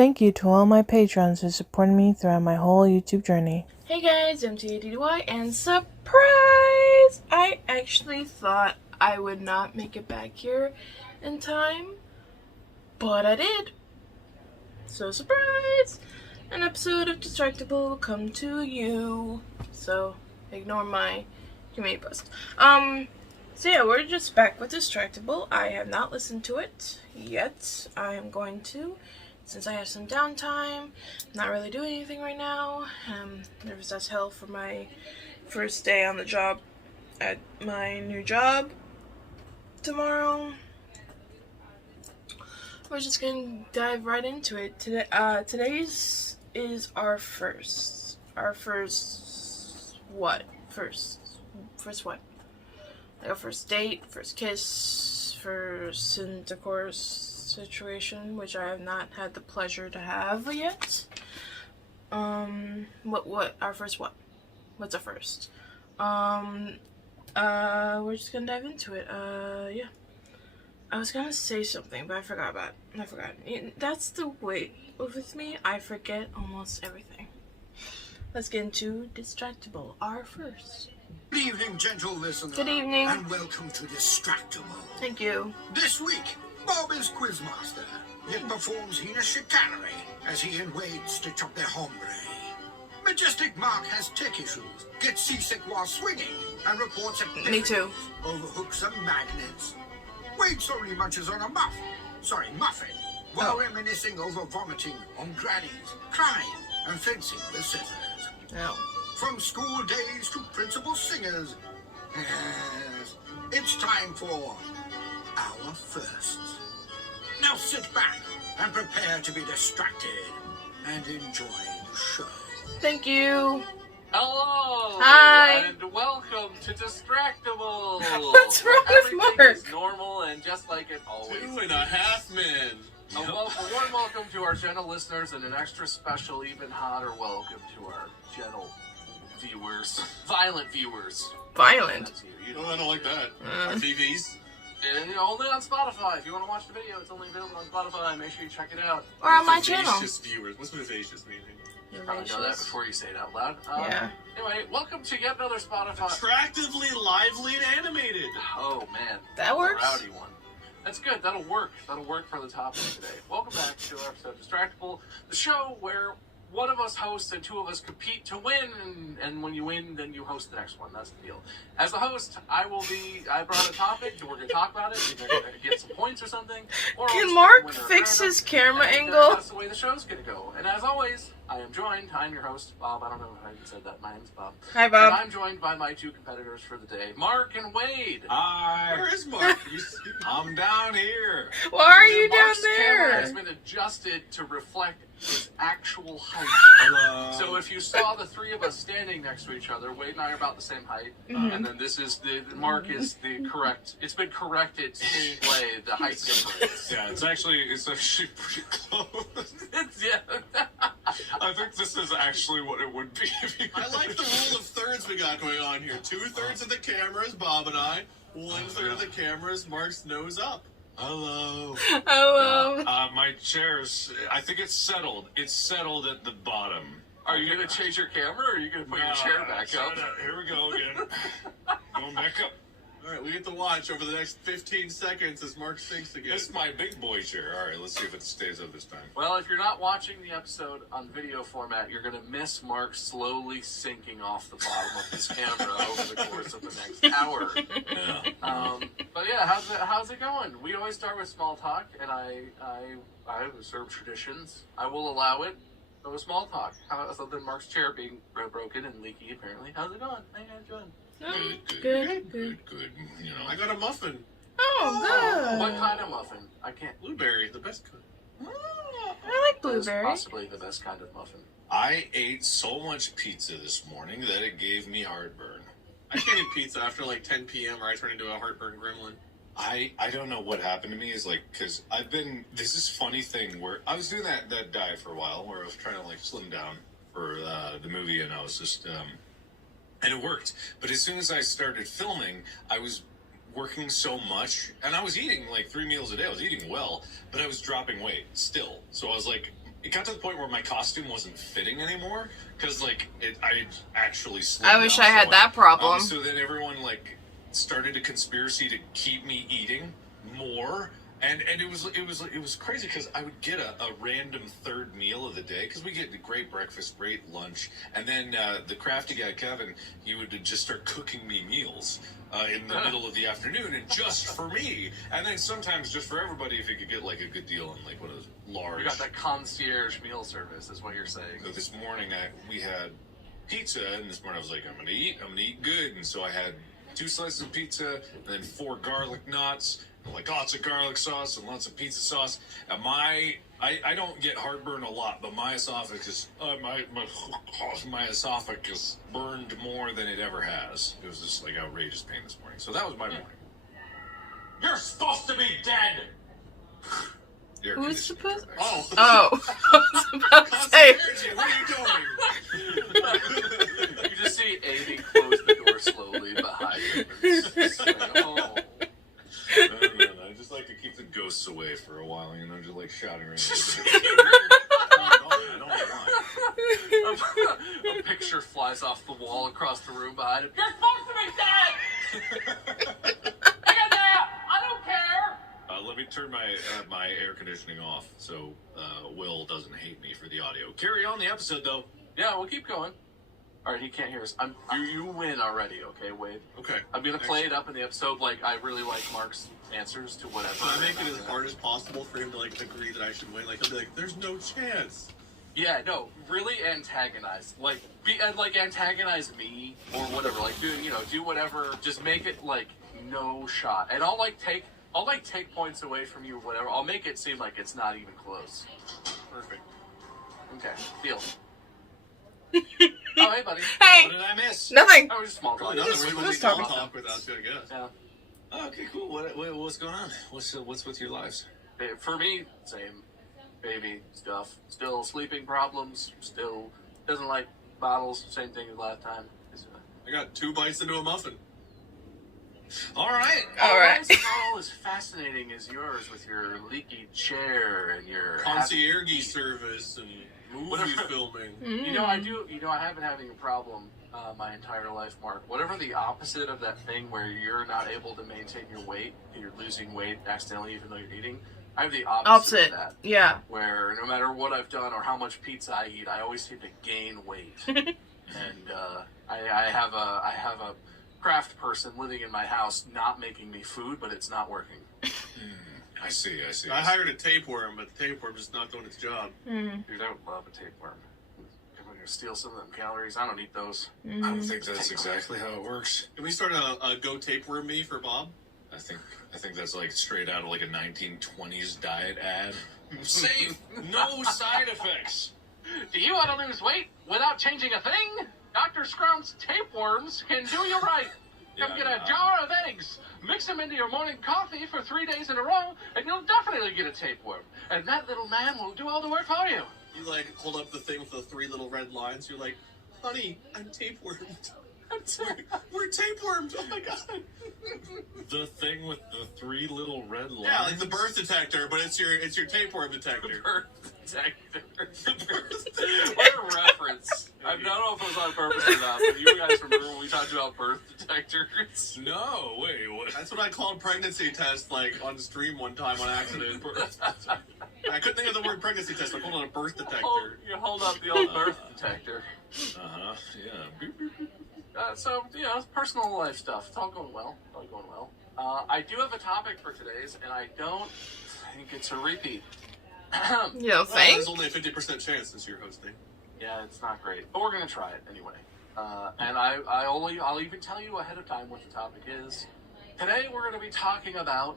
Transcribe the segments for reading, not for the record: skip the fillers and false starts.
Thank you to all my patrons who supported me throughout my whole YouTube journey. Hey guys, M.A.D.D.Y, and surprise! I actually thought I would not make it back here in time, but I did. So surprise! An episode of Distractible will come to you. So ignore my community post. So yeah, we're just back with Distractible. I have not listened to it yet. I am going to, since I have some downtime. Not really doing anything right now. Nervous as hell for my first day on the job at my new job tomorrow. We're just gonna dive right into it. Today's is our first what? First what? Like a first date, first kiss, first intercourse situation, which I have not had the pleasure to have yet. What? Our first what? What's our first? We're just gonna dive into it. Yeah. I was gonna say something, but I forgot. That's the way with me. I forget almost everything. Let's get into Distractible, our first. Good evening, gentle listener. Good evening. And welcome to Distractible. Thank you. This week, Bob is Quizmaster. Yet performs heinous chicanery as he and Wade stitch up their hombre. Majestic Mark has tech issues, gets seasick while swinging, and reports at Me too. over hooks and magnets. Wade solely munches on a muffin, while reminiscing over vomiting on grannies, crying, and fencing with scissors. No. From school days to principal singers, yes, it's time for our firsts. Now sit back and prepare to be distracted and enjoy the show. Thank you. Hello! Hi. And welcome to Distractible! What's wrong with Everything Mark? is normal and just like it always 2.5 men. A warm welcome to our gentle listeners and an extra special, even hotter welcome to our gentle viewers. Violent viewers. Violent. That's you. Oh, I don't like that. Our TVs. And only on Spotify. If you want to watch the video, it's only available on Spotify. Make sure you check it out. Or on my channel. Vivacious viewers. What's vivacious meaning? You probably know that before you say it out loud. Yeah. Anyway, welcome to yet another Spotify. Attractively, lively, and animated. Oh, man. That works. A rowdy one. That's good. That'll work. That'll work for the topic today. Welcome back to our episode of Distractible, the show where one of us hosts and two of us compete to win, and when you win, then you host the next one. That's the deal. As the host, I brought a topic, and we're going to talk about it. We're going to get some points or something. Or Can Mark fix his camera angle? That's the way the show's going to go. And as always, I am joined. I'm your host, Bob. I don't know if I said that. My name's Bob. Hi, Bob. And I'm joined by my two competitors for the day, Mark and Wade. Hi. Where is Mark? I'm down here. Why are you down Mark's camera has there? been adjusted to reflect his actual height. Hello. So if you saw the three of us standing next to each other, Wade and I are about the same height, and then this is the Mark is the correct. It's been corrected to display the height difference. Yeah, it's actually pretty close. Yeah. I think this is actually what it would be. I like the rule of thirds we got going on here. 2/3 of the camera is Bob and I. 1/3 of the camera is Mark's nose up. Hello. Hello. My chair's. I think it's settled. It's settled at the bottom. Are you gonna change your camera, or are you gonna put your chair back up? Here we go again. Going back up. All right, we get to watch over the next 15 seconds as Mark sinks again. This is my big boy chair. All right, let's see if it stays up this time. Well, if you're not watching the episode on video format, you're going to miss Mark slowly sinking off the bottom of his camera over the course of the next hour. Yeah. But yeah, how's it going? We always start with small talk, and I observe traditions. I will allow it. So small talk. Other than Mark's chair being broken and leaky, apparently. How's it going? How you guys doing? Good. Good. You know, I got a muffin. Oh, good. What kind of muffin? I can't. Blueberry, the best kind. I like That is blueberry. possibly the best kind of muffin. I ate so much pizza this morning that it gave me heartburn. I can't eat pizza after like 10 p.m. or I turn into a heartburn gremlin. I don't know what happened to me is like, because this is funny thing where I was doing that diet for a while where I was trying to like slim down for the movie, and I was just and it worked. But as soon as I started filming, I was working so much, and I was eating like 3 meals a day. I was eating well, but I was dropping weight still. So I was like, it got to the point where my costume wasn't fitting anymore because like I actually slimmed I wish down I had so that much. problem. So then everyone like started a conspiracy to keep me eating more. And it was crazy because I would get a random third meal of the day because we get a great breakfast, great lunch, and then the crafty guy Kevin, he would just start cooking me meals in the middle of the afternoon, and just for me, and then sometimes just for everybody if you could get like a good deal on like one of those large. You got that concierge meal service, is what you're saying. So this morning we had pizza, and this morning I was like, I'm gonna eat good, and so I had 2 slices of pizza and then 4 garlic knots. Like lots of garlic sauce and lots of pizza sauce. And I don't get heartburn a lot, but my esophagus my esophagus burned more than it ever has. It was just like outrageous pain this morning. So that was my morning. You're supposed to be dead. Who's supposed? Oh. Oh, I was about to say. Concierge, what are you doing? You just see Amy close the door slowly behind him. It's like, oh. I don't know. I just like to keep the ghosts away for a while, just like shouting around. I don't know why. A picture flies off the wall across the room behind him. You're supposed to be dead. I got that. I don't care. Let me turn my air conditioning off so Will doesn't hate me for the audio. Carry on the episode, though. Yeah, we'll keep going. All right, he can't hear us. You win already, okay, Wade? Okay. I'm going to play it up in the episode. Like, I really like Mark's answers to whatever. I make it as hard as possible for him to, like, agree that I should win. Like, he'll be like, there's no chance. Yeah, no, really antagonize. Like, antagonize me or whatever. Like, do whatever. Just make it, like, no shot. And I'll take points away from you or whatever. I'll make it seem like it's not even close. Perfect. Okay, deal. Oh, hey, buddy. Hey, What did I miss? nothing. Oh, we're just small talk. Probably nothing. We're just going to talking. talk without good, I guess. Yeah. Oh, okay, cool. What's going on? What's with your lives? For me, same. Baby stuff. Still sleeping problems. Still doesn't like bottles. Same thing as last time. I got 2 bites into a muffin. All right. All right. It's not all as fascinating as yours with your leaky chair and your Concierge service and movie Whatever. filming. You know, I have been having a problem my entire life, Mark. Whatever the opposite of that thing where you're not able to maintain your weight, you're losing weight accidentally even though you're eating. I have the opposite of that. Yeah. Where no matter what I've done or how much pizza I eat, I always seem to gain weight. And I have a craft person living in my house not making me food, but it's not working. I see. I hired a tapeworm, but the tapeworm's just not doing its job. Dude, I would love a tapeworm. I'm going to steal some of them calories. I don't eat those. I don't think that's exactly how it works. Can we start a Go Tapeworm Me for Bob? I think that's like straight out of like a 1920s diet ad. Safe, no side effects. Do you want to lose weight without changing a thing? Dr. Scrump's tapeworms can do you right. Come get a jar of eggs, mix them into your morning coffee for 3 days in a row, and you'll definitely get a tapeworm. And that little man will do all the work for you. You, like, hold up the thing with the 3 little red lines. You're like, honey, I'm tapewormed. We're tapewormed. Oh, my God. The thing with the 3 little red lines. Yeah, like the birth detector, but it's your tapeworm detector. Birth detector. What a reference. I don't know if it was on purpose or not, but you guys remember when we talked about birth detectors? No, wait, what? That's what I called pregnancy test, like, on stream one time on accident. I couldn't think of the word pregnancy test. I called it a birth detector. You hold up the old birth detector. Uh-huh, yeah. So, it's personal life stuff. It's all going well. I do have a topic for today's, and I don't think it's a repeat. You don't think? There's only a 50% chance since you're hosting. Yeah, it's not great, but we're gonna try it anyway. And I'll even tell you ahead of time what the topic is. Today we're gonna be talking about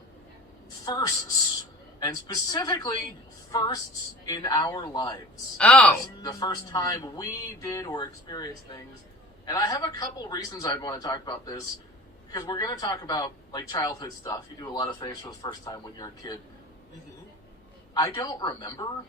firsts, and specifically firsts in our lives. Oh. The first time we did or experienced things. And I have a couple reasons I'd want to talk about this, because we're going to talk about, like, childhood stuff. You do a lot of things for the first time when you're a kid. Mm-hmm. I don't remember,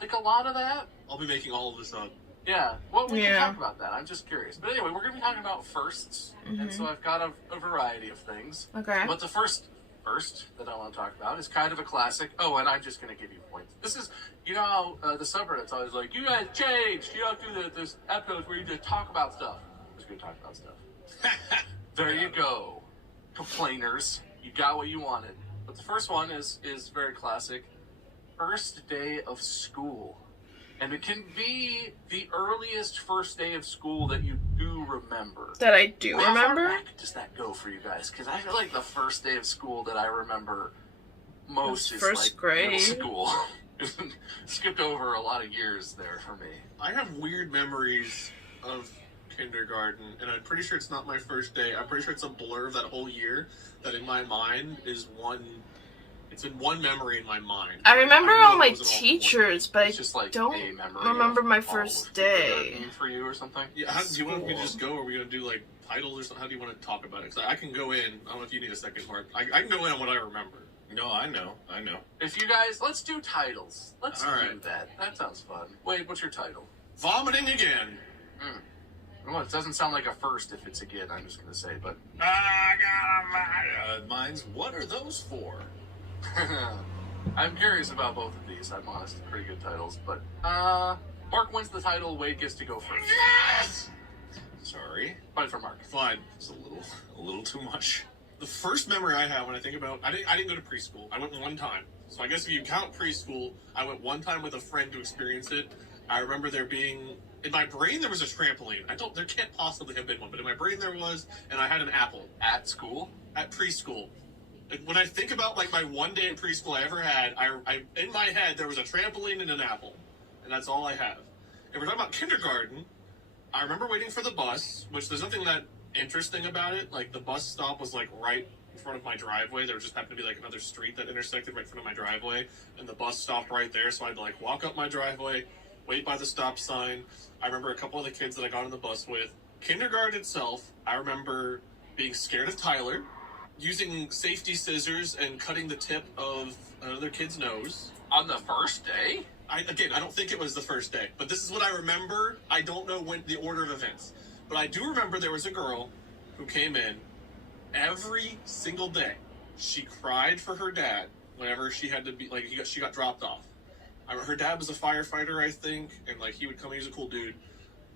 like, a lot of that. I'll be making all of this up. Yeah, well, we can talk about that. I'm just curious. But anyway, we're going to be talking about firsts, and so I've got a variety of things. Okay. But the first first that I want to talk about is kind of a classic. Oh, and I'm just going to give you points. This is, you know how the subreddit's always like, you guys changed. You don't do this episodes where you just talk about stuff. I'm just going to talk about stuff. There you go, complainers. You got what you wanted. But the first one is very classic. First day of school. And it can be the earliest first day of school that you do remember. That I do How far remember. back does that go for you guys? Because I feel like the first day of school that I remember most is First like grade. middle school. Skipped over a lot of years there for me. I have weird memories of kindergarten, and I'm pretty sure it's not my first day. I'm pretty sure it's a blur of that whole year that in my mind is one. It's in one memory in my mind. I remember I know all my it wasn't all teachers, but I It's just like don't a memory remember of my all first of day. kindergarten for you or something. Yeah, do you want me to just School. go, or are we going to do, like, titles or something? How do you want to talk about it? Because I can go in. I don't know if you need a second part. I can go in on what I remember. No, I know. If you guys, let's do titles. Let's All do right. that. That sounds fun. Wait, what's your title? Vomiting again. Well, it doesn't sound like a first if it's again, I'm just going to say, but... Mine's, what are those for? I'm curious about both of these. I'm honest, pretty good titles, but Mark wins the title. Wade gets to go first. Yes! Sorry, Fight for Mark. Fine. it's a little too much. The first memory I have when I think about... I didn't go to preschool. I went one time. So I guess if you count preschool, I went one time with a friend to experience it. I remember there being... In my brain, there was a trampoline. There can't possibly have been one, but in my brain there was, and I had an apple. At school? At preschool. Like, when I think about, like, my one day in preschool I ever had, I in my head, there was a trampoline and an apple. And that's all I have. And we're talking about kindergarten. I remember waiting for the bus, which there's nothing that interesting about it. Like, the bus stop was, like, right in front of my driveway. There just happened to be, like, another street that intersected right in front of my driveway. And the bus stopped right there, so I'd, like, walk up my driveway, wait by the stop sign. I remember a couple of the kids that I got on the bus with. Kindergarten itself, I remember being scared of Tyler, using safety scissors and cutting the tip of another kid's nose. On the first day? I don't think it was the first day, but this is what I remember. I don't know when the order of events, but I do remember there was a girl who came in every single day. She cried for her dad whenever she had to be, like, she got dropped off. Her dad was a firefighter, I think, and, like, he would come, he was a cool dude.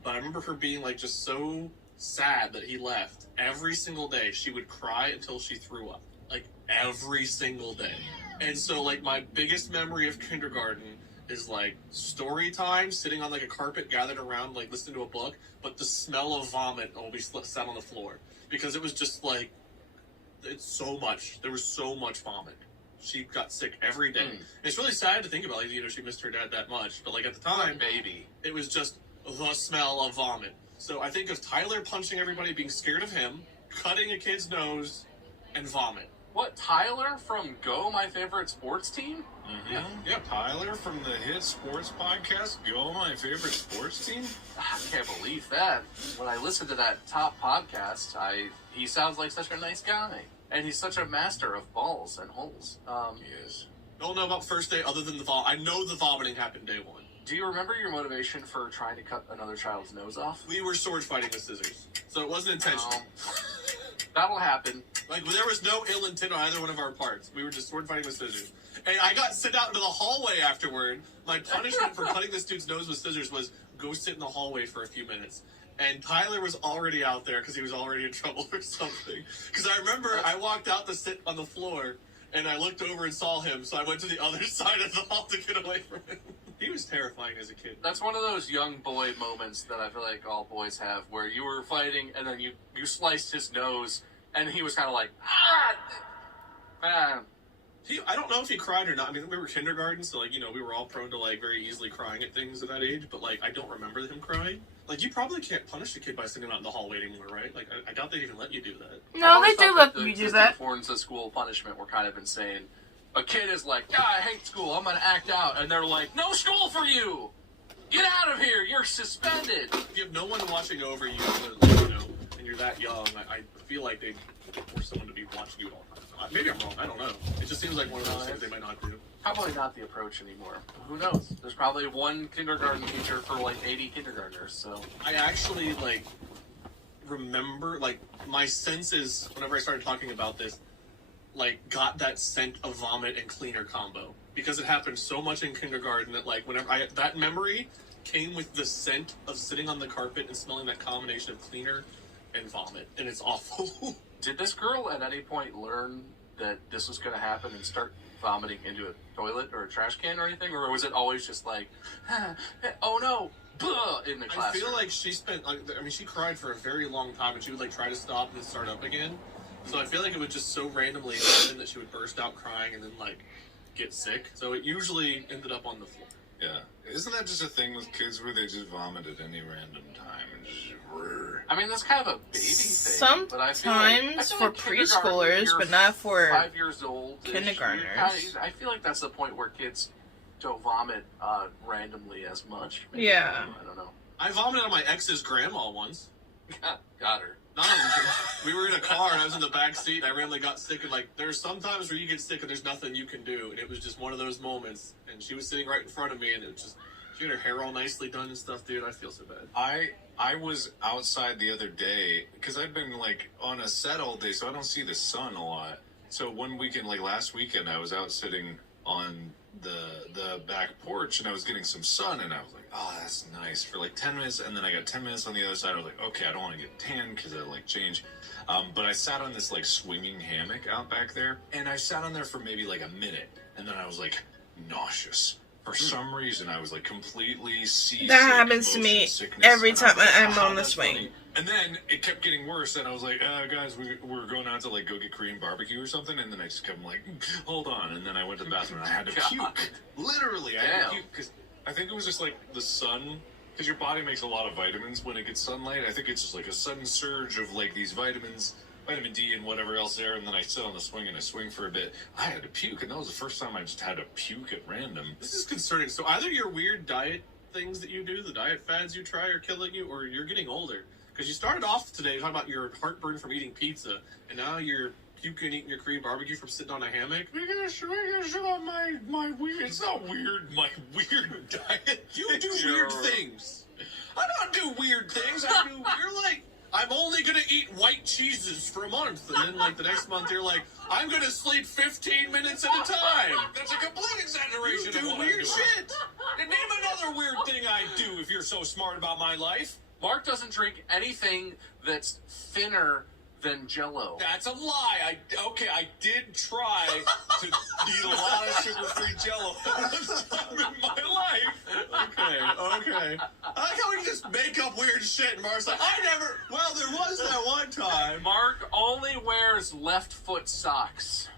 But I remember her being, like, just so sad that he left. Every single day, she would cry until she threw up. Like, every single day. And so, like, my biggest memory of kindergarten is, like, story time, sitting on, like, a carpet, gathered around, like, listening to a book, but the smell of vomit always sat on the floor. Because it was just, like, it's so much. There was so much vomit. She got sick every day. And it's really sad to think about, like, you know, she missed her dad that much. But, like, at the time, Baby. it was just the smell of vomit. So I think of Tyler punching everybody, being scared of him, cutting a kid's nose, and vomit. What, Tyler from Go, my favorite sports team? Yeah. Tyler from the hit sports podcast, Go, my favorite sports team. I can't believe that. When I listened to that top podcast, he sounds like such a nice guy. And he's such a master of balls and holes. Yes. Don't know about first day other than the vom. I know the vomiting happened day one. Do you remember your motivation for trying to cut another child's nose off? We were sword fighting with scissors, so it wasn't intentional. That'll happen. Like, there was no ill intent on either one of our parts. We were just sword fighting with scissors. And I got sent out into the hallway afterward. My punishment for cutting this dude's nose with scissors was go sit in the hallway for a few minutes. And Tyler was already out there because he was already in trouble or something. Because I remember I walked out to sit on the floor, and I looked over and saw him, so I went to the other side of the hall to get away from him. He was terrifying as a kid. That's one of those young boy moments that I feel like all boys have, where you were fighting and then you sliced his nose, and he was kind of like, man. I don't know if he cried or not. I mean, we were kindergarten, so, like, you know, we were all prone to, like, very easily crying at things at that age, but, like, I don't remember him crying. Like, you probably can't punish a kid by sending him out in the hallway anymore, right? Like, I doubt they'd even let you do that. No, they do let the you do existing that. forms of school punishment were kind of insane. A kid is like, I hate school, I'm gonna act out, and they're like, no school for you! Get out of here, you're suspended! If you have no one watching over you, you know, and you're that young, I feel like they'd force someone to be watching you all the time. Maybe I'm wrong, I don't know. It just seems like one of those things they might not do. Probably not the approach anymore. Who knows? There's probably one kindergarten teacher for like 80 kindergartners, so... I actually, like, remember, like, my senses, whenever I started talking about this, like got that scent of vomit and cleaner combo because it happened so much in kindergarten that like whenever that memory came with the scent of sitting on the carpet and smelling that combination of cleaner and vomit, and it's awful. Did this girl at any point learn that this was going to happen and start vomiting into a toilet or a trash can or anything, or was it always just like, oh no, blah, in the classroom? I feel like she spent, she cried for a very long time, and she would like try to stop and then start up again. So I feel like it would just so randomly happen that she would burst out crying and then like get sick. So it usually ended up on the floor. Yeah. Isn't that just a thing with kids where they just vomit at any random time and just... I mean, that's kind of a baby thing. But I feel Sometimes for preschoolers, but not for 5 years old. kindergartners. I feel like that's the point where kids don't vomit randomly as much. Maybe. Yeah. I don't know. I vomited on my ex's grandma once. Got her. We were in a car and I was in the back seat and I randomly got sick, and like there's sometimes where you get sick and there's nothing you can do, and it was just one of those moments, and she was sitting right in front of me and it was just, she had her hair all nicely done and stuff, dude. I feel so bad. I was outside the other day because I've been like on a set all day, so I don't see the sun a lot. So one weekend, like last weekend, I was out sitting on the back porch and I was getting some sun, and I was like, oh, that's nice for like 10 minutes. And then I got 10 minutes on the other side. I was like, okay, I don't want to get tan because I like change. But I sat on this like swinging hammock out back there, and I sat on there for maybe like a minute, and then I was like nauseous. For some reason, I was like completely seasick. That happens to me every time I'm on the swing. Funny. And then it kept getting worse, and I was like, guys, we're going out to like go get Korean barbecue or something, and then I just kept like, hold on, and then I went to the bathroom and I had to puke. Literally, I had to puke, because I think it was just like the sun, because your body makes a lot of vitamins when it gets sunlight. I think it's just like a sudden surge of like these vitamins, vitamin D and whatever else there, and then I sit on the swing and I swing for a bit. I had to puke, and that was the first time I just had to puke at random. This is concerning. So either your weird diet things that you do, the diet fads you try are killing you, or you're getting older. Because you started off today talking about your heartburn from eating pizza, and now you're puking eating your Korean barbecue from sitting on a hammock. We're gonna shit on my weird. It's not weird. My weird diet. You do weird things. I don't do weird things. You're like, I'm only gonna eat white cheeses for a month, and then like the next month you're like, I'm gonna sleep 15 minutes at a time. That's a complete exaggeration. You do of what weird I'm doing. shit. And name another weird thing I do if you're so smart about my life. Mark doesn't drink anything that's thinner than Jell-O. That's a lie. I did try to eat a lot of sugar-free Jell-O in my life. Okay. I like how we just make up weird shit, and Mark's like, well, there was that one time. Mark only wears left foot socks.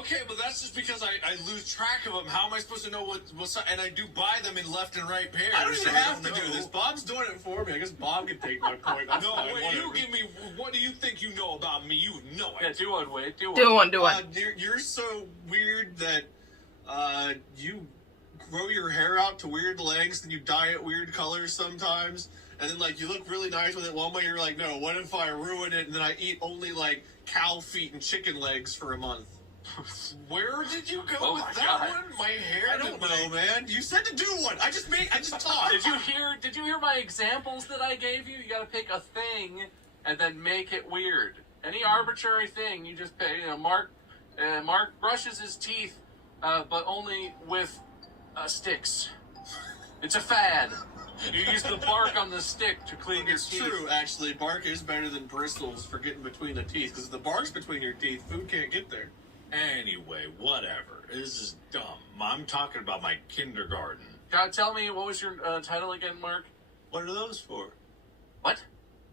Okay, but that's just because I lose track of them. How am I supposed to know what's and I do buy them in left and right pairs. I don't even have to know. do this. Bob's doing it for me. I guess Bob can take my point. No, wait, you give me, what do you think you know about me? You know it. Yeah, do one, Wade. Do one. You're so weird that you grow your hair out to weird lengths, and you dye it weird colors sometimes, and then like you look really nice with it one way. You're like, no, what if I ruin it and then I eat only like cow feet and chicken legs for a month? Where did you go with that one? My hair? I don't know, man. You said to do one. I just talked. Did you hear my examples that I gave you? You gotta pick a thing and then make it weird. Any arbitrary thing, you just pick. Mark brushes his teeth, but only with sticks. It's a fad. You use the bark on the stick to clean your teeth. It's true, actually. Bark is better than bristles for getting between the teeth, because if the bark's between your teeth, food can't get there. Anyway, whatever. This is dumb. I'm talking about my kindergarten. Tell me, what was your title again, Mark? What are those for? What?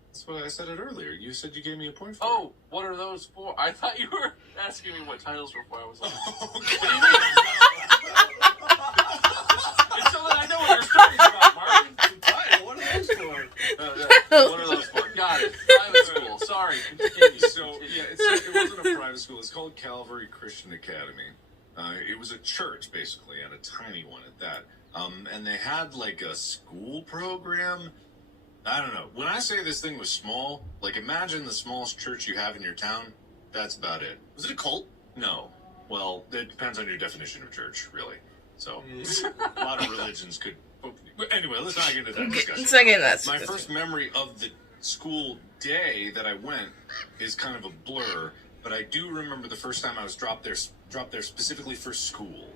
That's what I said it earlier. You said you gave me a point for Oh, what are those for? I thought you were asking me what titles were for. I was like, okay. It's so that I know what you're talking about, Mark. Right, what are those for? What are those for? Got it. Private school. Sorry. Continue. So, yeah, it wasn't a private school. It's called Calvary Christian Academy. It was a church, basically, and a tiny one at that. And they had, like, a school program. I don't know. When I say this thing was small, like, imagine the smallest church you have in your town. That's about it. Was it a cult? No. Well, it depends on your definition of church, really. So, a lot of religions could... But anyway, let's not get into that discussion. My first memory of the school day that I went is kind of a blur. but I do remember the first time I was dropped there specifically for school,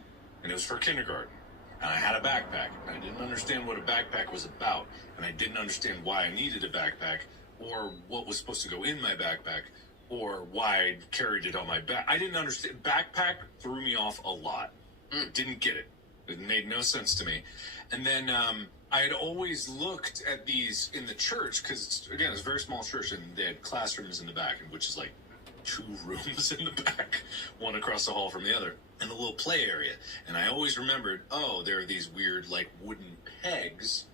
and it was for kindergarten. And I had a backpack, and I didn't understand what a backpack was about, and I didn't understand why I needed a backpack, or what was supposed to go in my backpack, or why I carried it on my back. I didn't understand. Backpack threw me off a lot. Didn't get it. It made no sense to me. And then I had always looked at these in the church, because, again, it's a very small church, and they had classrooms in the back, which is like 2 rooms in the back, one across the hall from the other, and a little play area. And I always remembered, oh, there are these weird, like, wooden pegs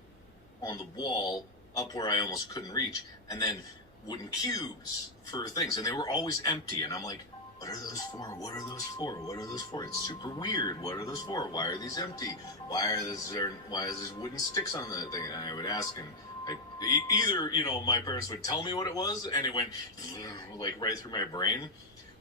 on the wall up where I almost couldn't reach, and then wooden cubes for things, and they were always empty. And I'm like, what are those for? What are those for? What are those for? It's super weird. What are those for? Why are these empty? Why is there wooden sticks on the thing? And I would ask, and either, my parents would tell me what it was, and it went like right through my brain.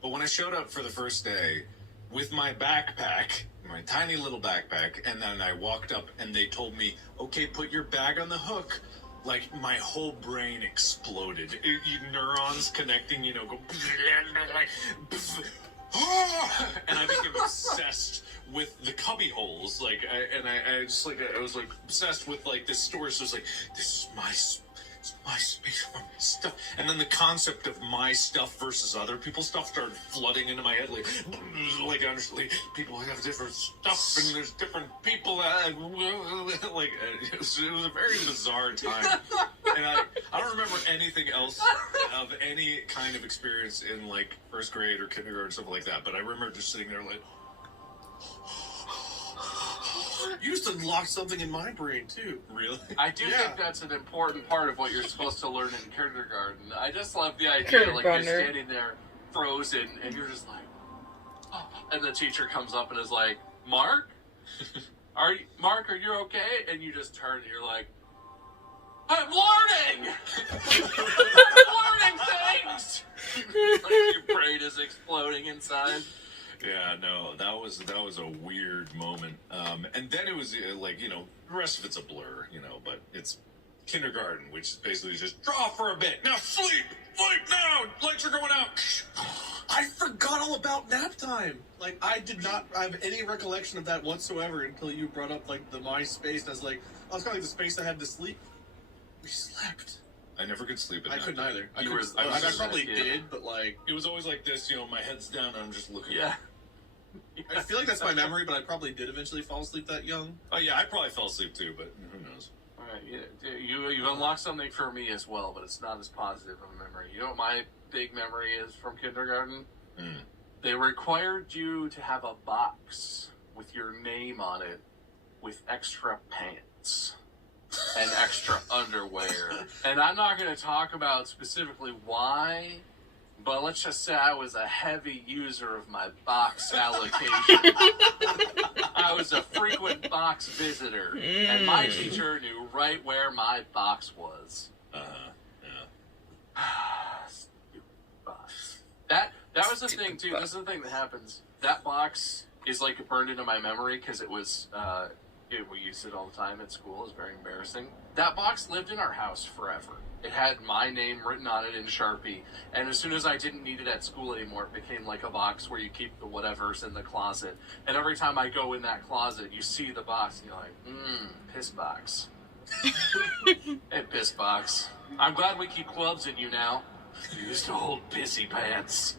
But when I showed up for the first day with my backpack, my tiny little backpack, and then I walked up and they told me, okay, put your bag on the hook. Like, my whole brain exploded. Neurons connecting, go... And I became obsessed with the cubby holes. Like, I was, obsessed with, this storage. So it was like, this is my space for my stuff. And then the concept of my stuff versus other people's stuff started flooding into my head. Honestly, people have different stuff, and there's different people. It was a very bizarre time. And I don't remember anything else of any kind of experience in, first grade or kindergarten or something like that. But I remember just sitting there You just unlocked something in my brain, too. Really? I do think that's an important part of what you're supposed to learn in kindergarten. I just love the idea, you're standing there frozen, and you're just like, oh. And the teacher comes up and is like, Mark? Are you okay? And you just turn and you're like, I'm learning! I'm learning things! Your brain is exploding inside. Yeah, no, that was a weird moment. And then it was the rest of it's a blur, but it's kindergarten, which is basically just draw for a bit. Now sleep now, lights are going out. I forgot all about nap time. I did not have any recollection of that whatsoever until you brought up the MySpace. I was like, oh, it's kind of like the space I had to sleep. We slept. I never could sleep at I night. couldn't either. I probably did, but it was always like this, my head's down and I'm just looking Yeah. up. I feel like that's my memory, but I probably did eventually fall asleep that young. Oh yeah, I probably fell asleep too, but who knows? All right, you unlocked something for me as well, but it's not as positive of a memory. You know what my big memory is from kindergarten? They required you to have a box with your name on it with extra pants and extra underwear. And I'm not going to talk about specifically why, but let's just say I was a heavy user of my box allocation. I was a frequent box visitor, and my teacher knew right where my box was. Stupid box. That was the thing, too. This is the thing that happens. That box is burned into my memory because it was, we used it all the time at school. It was very embarrassing. That box lived in our house forever. It had my name written on it in Sharpie, and as soon as I didn't need it at school anymore, it became like a box where you keep the whatever's in the closet. And every time I go in that closet, you see the box, and you're like, piss box. Hey, piss box. I'm glad we keep gloves in you now. You used to hold pissy pants.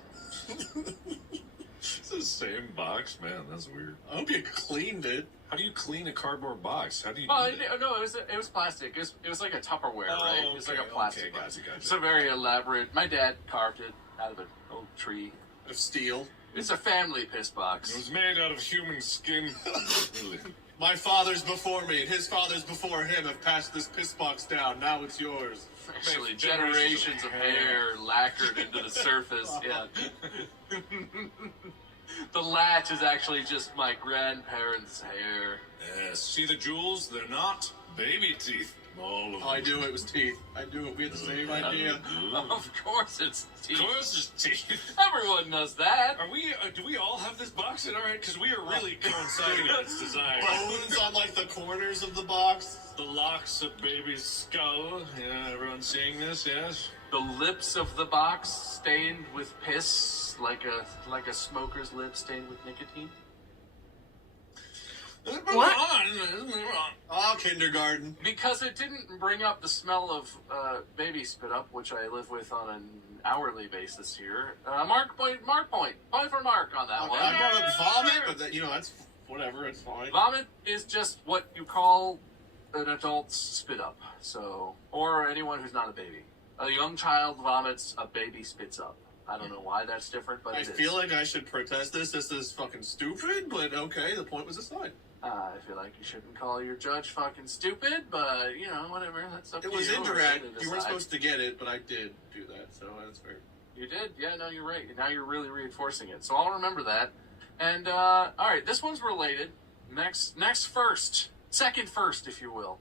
It's the same box, man. That's weird. I hope you cleaned it. How do you clean a cardboard box? How do you? Oh no, it was plastic. It was like a Tupperware, right? It was like a plastic box. Gotcha. It's a very elaborate. My dad carved it out of an oak tree. Of steel. It's a family piss box. It was made out of human skin. My fathers before me and his fathers before him have passed this piss box down. Now it's yours. Actually, generations of hair lacquered into the surface. Yeah. The latch is actually just my grandparents' hair. Yes. See the jewels? They're not Baby teeth. All of them. Oh, I knew it was teeth. I knew it. We had the same idea. Of course it's Of teeth. course it's teeth. Everyone knows that. Are we? Do we all have this box in our head? Because we are really coinciding in its design. Bones on like the corners of the box. The locks of baby's skull. Yeah, everyone's seeing this, yes? The lips of the box stained with piss, like a smoker's lip stained with nicotine. What? Oh, kindergarten. Because it didn't bring up the smell of baby spit up, which I live with on an hourly basis here. Point for Mark on that one. I brought up vomit, but that, that's whatever. It's fine. Vomit is just what you call an adult's spit up. So, or anyone who's not a baby. A young child vomits, a baby spits up. I don't know why that's different, but I it is. feel like I should protest this. This is fucking stupid, but okay. The point was aside. I feel like you shouldn't call your judge fucking stupid, but, whatever. That's up to It you. was We're indirect. gonna You weren't decide. supposed to get it, but I did do that, so that's fair. You did? Yeah, no, you're right. Now you're really reinforcing it. So I'll remember that. And, all right, this one's related. Next first. Second first, if you will.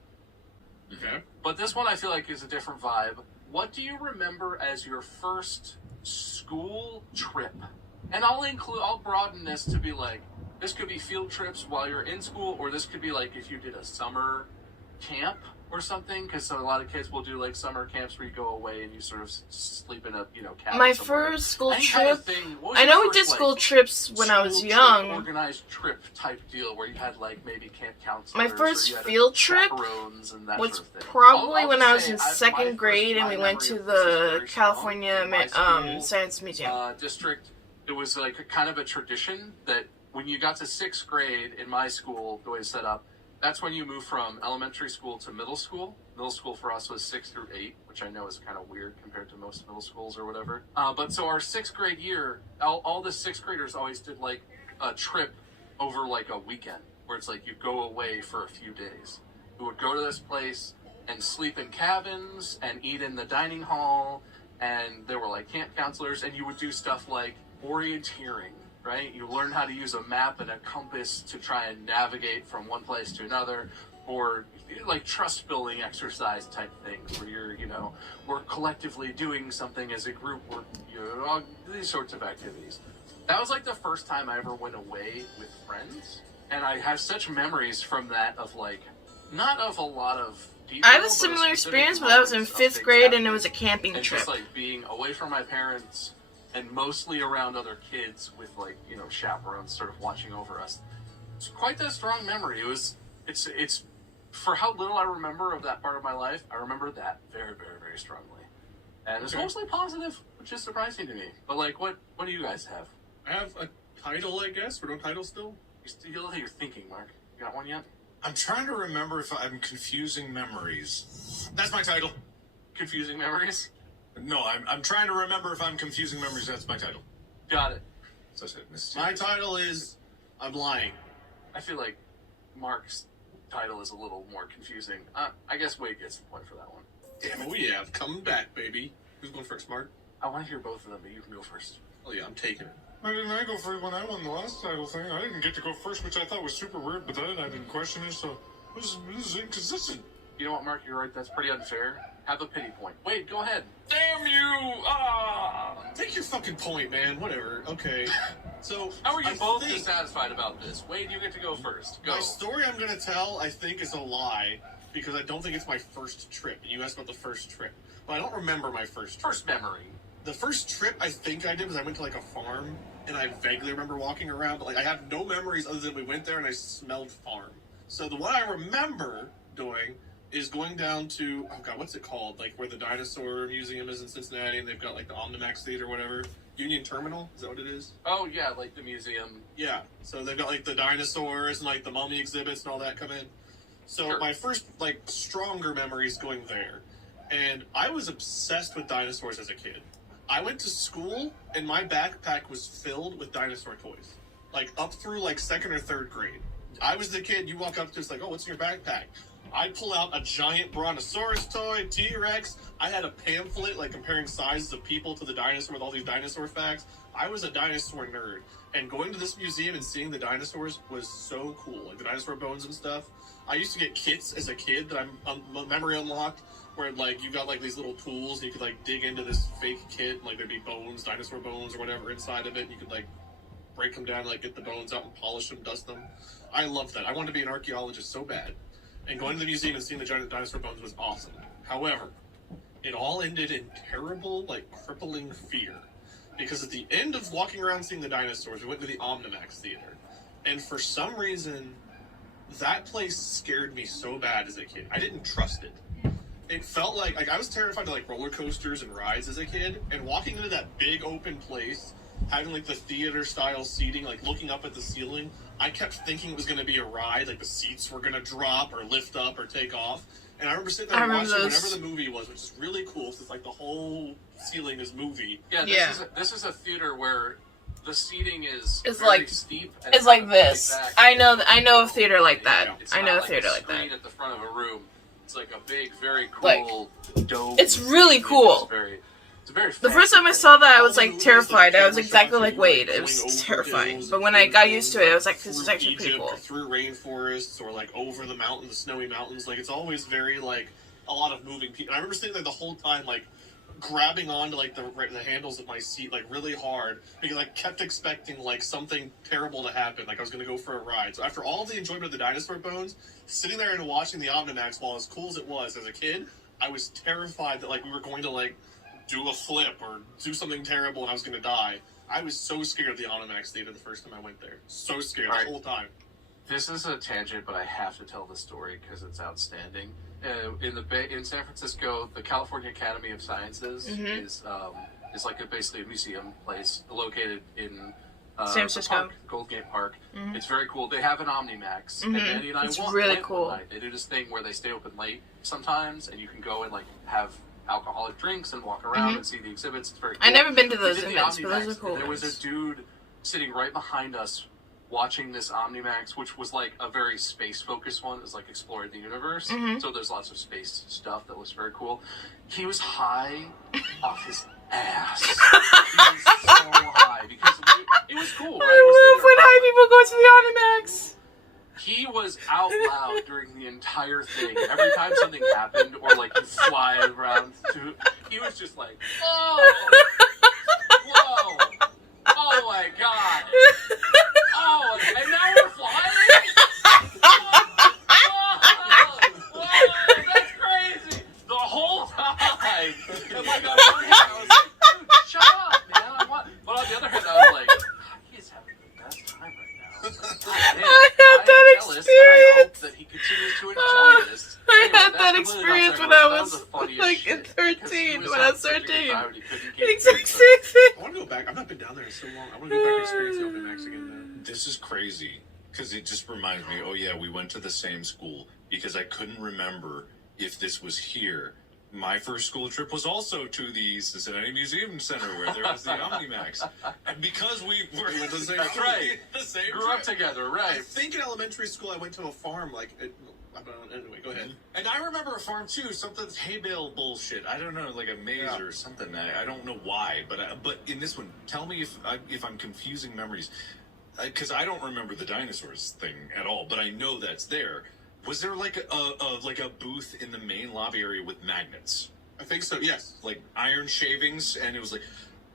Okay. But this one I feel like is a different vibe. What do you remember as your first school trip? And I'll broaden this to be like, this could be field trips while you're in school, or this could be like if you did a summer camp or something, because a lot of kids will do like summer camps where you go away and you sort of sleep in a cabin My somewhere. first school Any kind of trip. thing. What was I your know we first, did school like, trips when I was school young. trip, organized trip type deal where you had like maybe camp counselors. My or first you had field trip chaperones and that was sort of thing. probably I'll when just I was say in my second first- grade and my we went memory to of this is the very strong. California In my school, Science Museum. district. It was like a kind of a tradition that when you got to sixth grade in my school, the way it's set up, that's when you move from elementary school to middle school. Middle school for us was 6 through 8, which I know is kind of weird compared to most middle schools or whatever. But so our sixth grade year, all the sixth graders always did like a trip over like a weekend, where it's like you go away for a few days. We would go to this place and sleep in cabins and eat in the dining hall, and there were like camp counselors, and you would do stuff like orienteering, right? You learn how to use a map and a compass to try and navigate from one place to another, or like trust building exercise type things where you're, we're collectively doing something as a group, all these sorts of activities. That was like the first time I ever went away with friends, and I have such memories from that of like, not of a lot of detail, I have a but similar specific experience, but that was in moments of 5th things grade and it happening. was a camping And trip. just like being away from my parents and mostly around other kids with like, chaperones sort of watching over us. It's quite a strong memory. It's for how little I remember of that part of my life, I remember that very, very, very strongly. And it's mostly positive, which is surprising to me. But like, what do you guys have? I have a title, I guess. We're no title still. You look like you're thinking, Mark. You got one yet? I'm trying to remember if I'm confusing memories. That's my title. Confusing memories? No, I'm trying to remember if I'm confusing memories. That's my title. Got it. So I said, My title is I'm lying. I feel like Mark's title is a little more confusing. I guess Wade gets the point for that one. Damn it, we have come back, baby. Who's going first, Mark? I want to hear both of them, but you can go first. Oh yeah, I'm taking it. Why didn't I go first when I won the last title thing? I didn't get to go first, which I thought was super weird, but then I didn't question it, so this is inconsistent. You know what, Mark? You're right. That's pretty unfair. Have a pity point. Wade, go ahead. Damn you! Take your fucking point, man. Whatever. Okay. So How are you I both think dissatisfied about this? Wade, you get to go first. Go. My story I'm gonna tell, I think, is a lie because I don't think it's my first trip. You asked about the first trip, but I don't remember my first trip. First memory. The first trip I think I did was I went to like a farm, and I vaguely remember walking around, but like I have no memories other than we went there and I smelled farm. So the one I remember doing is going down to, oh god, what's it called? Like where the dinosaur museum is in Cincinnati, and they've got like the Omnimax Theater or whatever. Union Terminal, is that what it is? Oh, yeah, like the museum. Yeah. So they've got like the dinosaurs and like the mummy exhibits and all that come in. So Sure. my first like stronger memories going there, and I was obsessed with dinosaurs as a kid. I went to school and my backpack was filled with dinosaur toys, like up through like 2nd or 3rd grade. I was the kid you walk up to, it's like, oh, what's in your backpack? I'd pull out a giant Brontosaurus toy, T-Rex. I had a pamphlet like comparing sizes of people to the dinosaur with all these dinosaur facts. I was a dinosaur nerd, and going to this museum and seeing the dinosaurs was so cool. Like the dinosaur bones and stuff. I used to get kits as a kid that I'm memory unlocked, where like you got like these little tools and you could like dig into this fake kit, like there'd be bones, dinosaur bones or whatever inside of it. And you could like break them down, like get the bones out and polish them, dust them. I loved that. I wanted to be an archaeologist so bad. And going to the museum and seeing the giant dinosaur bones was awesome. However, it all ended in terrible, like crippling fear. Because at the end of walking around seeing the dinosaurs, we went to the Omnimax Theater. And for some reason, that place scared me so bad as a kid. I didn't trust it. It felt like I was terrified of like roller coasters and rides as a kid. And walking into that big open place, having like the theater style seating, like looking up at the ceiling, I kept thinking it was going to be a ride, like the seats were going to drop or lift up or take off. And I remember sitting there and watching whatever the movie was, which is really cool because like the whole ceiling is movie. Yeah, this is a theater where the seating is It's very like steep. And it's like this. I know a theater like that. It's I know a not theater a like that. screen at the front of a room. It's like a big, very cool dome. It's really cool. It's very The first time I saw that, I was like terrified. I was exactly like, wait, it was terrifying. But when I got used to it, I was like, this is actually pretty cool. Through rainforests or like over the mountains, the snowy mountains. Like it's always very like a lot of moving people. And I remember sitting there the whole time like grabbing onto like the handles of my seat like really hard because I kept expecting like something terrible to happen. Like I was going to go for a ride. So after all the enjoyment of the dinosaur bones, sitting there and watching the Omnimax, while as cool as it was as a kid, I was terrified that like we were going to like do a flip or do something terrible and I was going to die. I was so scared of the Omnimax Theater the first time I went there. So scared the whole time. This is a tangent, but I have to tell the story because it's outstanding. In San Francisco, the California Academy of Sciences is like basically a museum place located in San Francisco, Golden Gate Park. It's very cool. They have an Omnimax, and Andy and I it's went really one cool. night. They do this thing where they stay open late sometimes, and you can go and like have alcoholic drinks and walk around and see the exhibits. It's very cool. I've never been to those events, but those are cool. There was a dude sitting right behind us watching this Omnimax, which was like a very space-focused one. It was like exploring the universe. So there's lots of space stuff that was very cool. He was high off his ass. He was so high because it was cool, right? I love when high people go to the Omnimax. He was out loud during the entire thing. Every time something happened, or like you fly around, he was just like, "Whoa, whoa, oh my god, oh, and now we're flying! Whoa, that's crazy!" The whole time, and like on one hand, I was like, "Dude, shut up, man!" But on the other hand, I was like, "He's having the best time right now." I had that experience. I hope that he continues to enjoy this. I Anyway, had that that's experience completely when I that was the funniest like shit, in 'cause he 13. was When I was having such a good 13. time and he couldn't get Exactly. I want to go back. I've not been down there in so long. I want to go back and experience the Omnimax again, though. This is crazy because it just reminds me. Oh yeah, we went to the same school because I couldn't remember if this was here. My first school trip was also to the Cincinnati Museum Center where there was the Omnimax, and because we were We went to the same That's school. right. the same Grew up trip. together, I right? think in elementary school I went to a farm, anyway, go ahead. And I remember a farm too, something hay bale bullshit. I don't know, like a maze or something. I don't know why, but in this one, tell me if I'm confusing memories, because I don't remember the dinosaurs thing at all. But I know that's there. Was there like a booth in the main lobby area with magnets, I think so, yes. like iron shavings, and it was like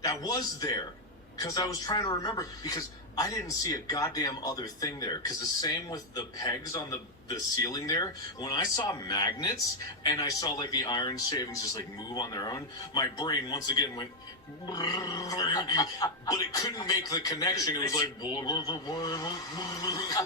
that was there, because I was trying to remember because I didn't see a goddamn other thing there. Because the same with the pegs on the ceiling there. When I saw magnets and I saw like the iron shavings just like move on their own, my brain once again went, but it couldn't make the connection. It was like,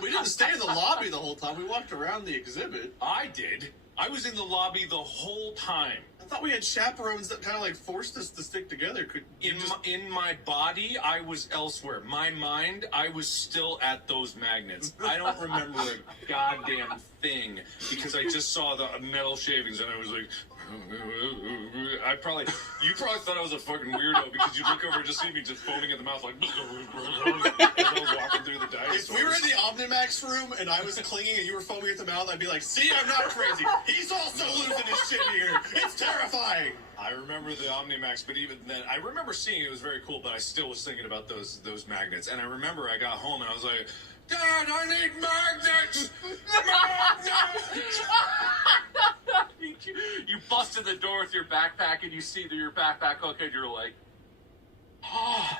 We didn't stay in the lobby the whole time. We walked around the exhibit. I did. I was in the lobby the whole time. I thought we had chaperones that kind of like forced us to stick together. In my body, I was elsewhere. My mind, I was still at those magnets. I don't remember a goddamn thing because I just saw the metal shavings and I was like, you probably thought I was a fucking weirdo because you look over and just see me just foaming at the mouth like as I was walking through the dinosaurs. If we were in the Omnimax room and I was clinging and you were foaming at the mouth, I'd be like, "See, I'm not crazy. He's also losing his shit here. It's terrifying." I I remember the Omnimax, but even then, I remember seeing it was very cool, but I still was thinking about those magnets. And I remember I got home and I was like, Dad, I need magnets! Magnets! You busted the door with your backpack and you see your backpack hook and you're like, oh,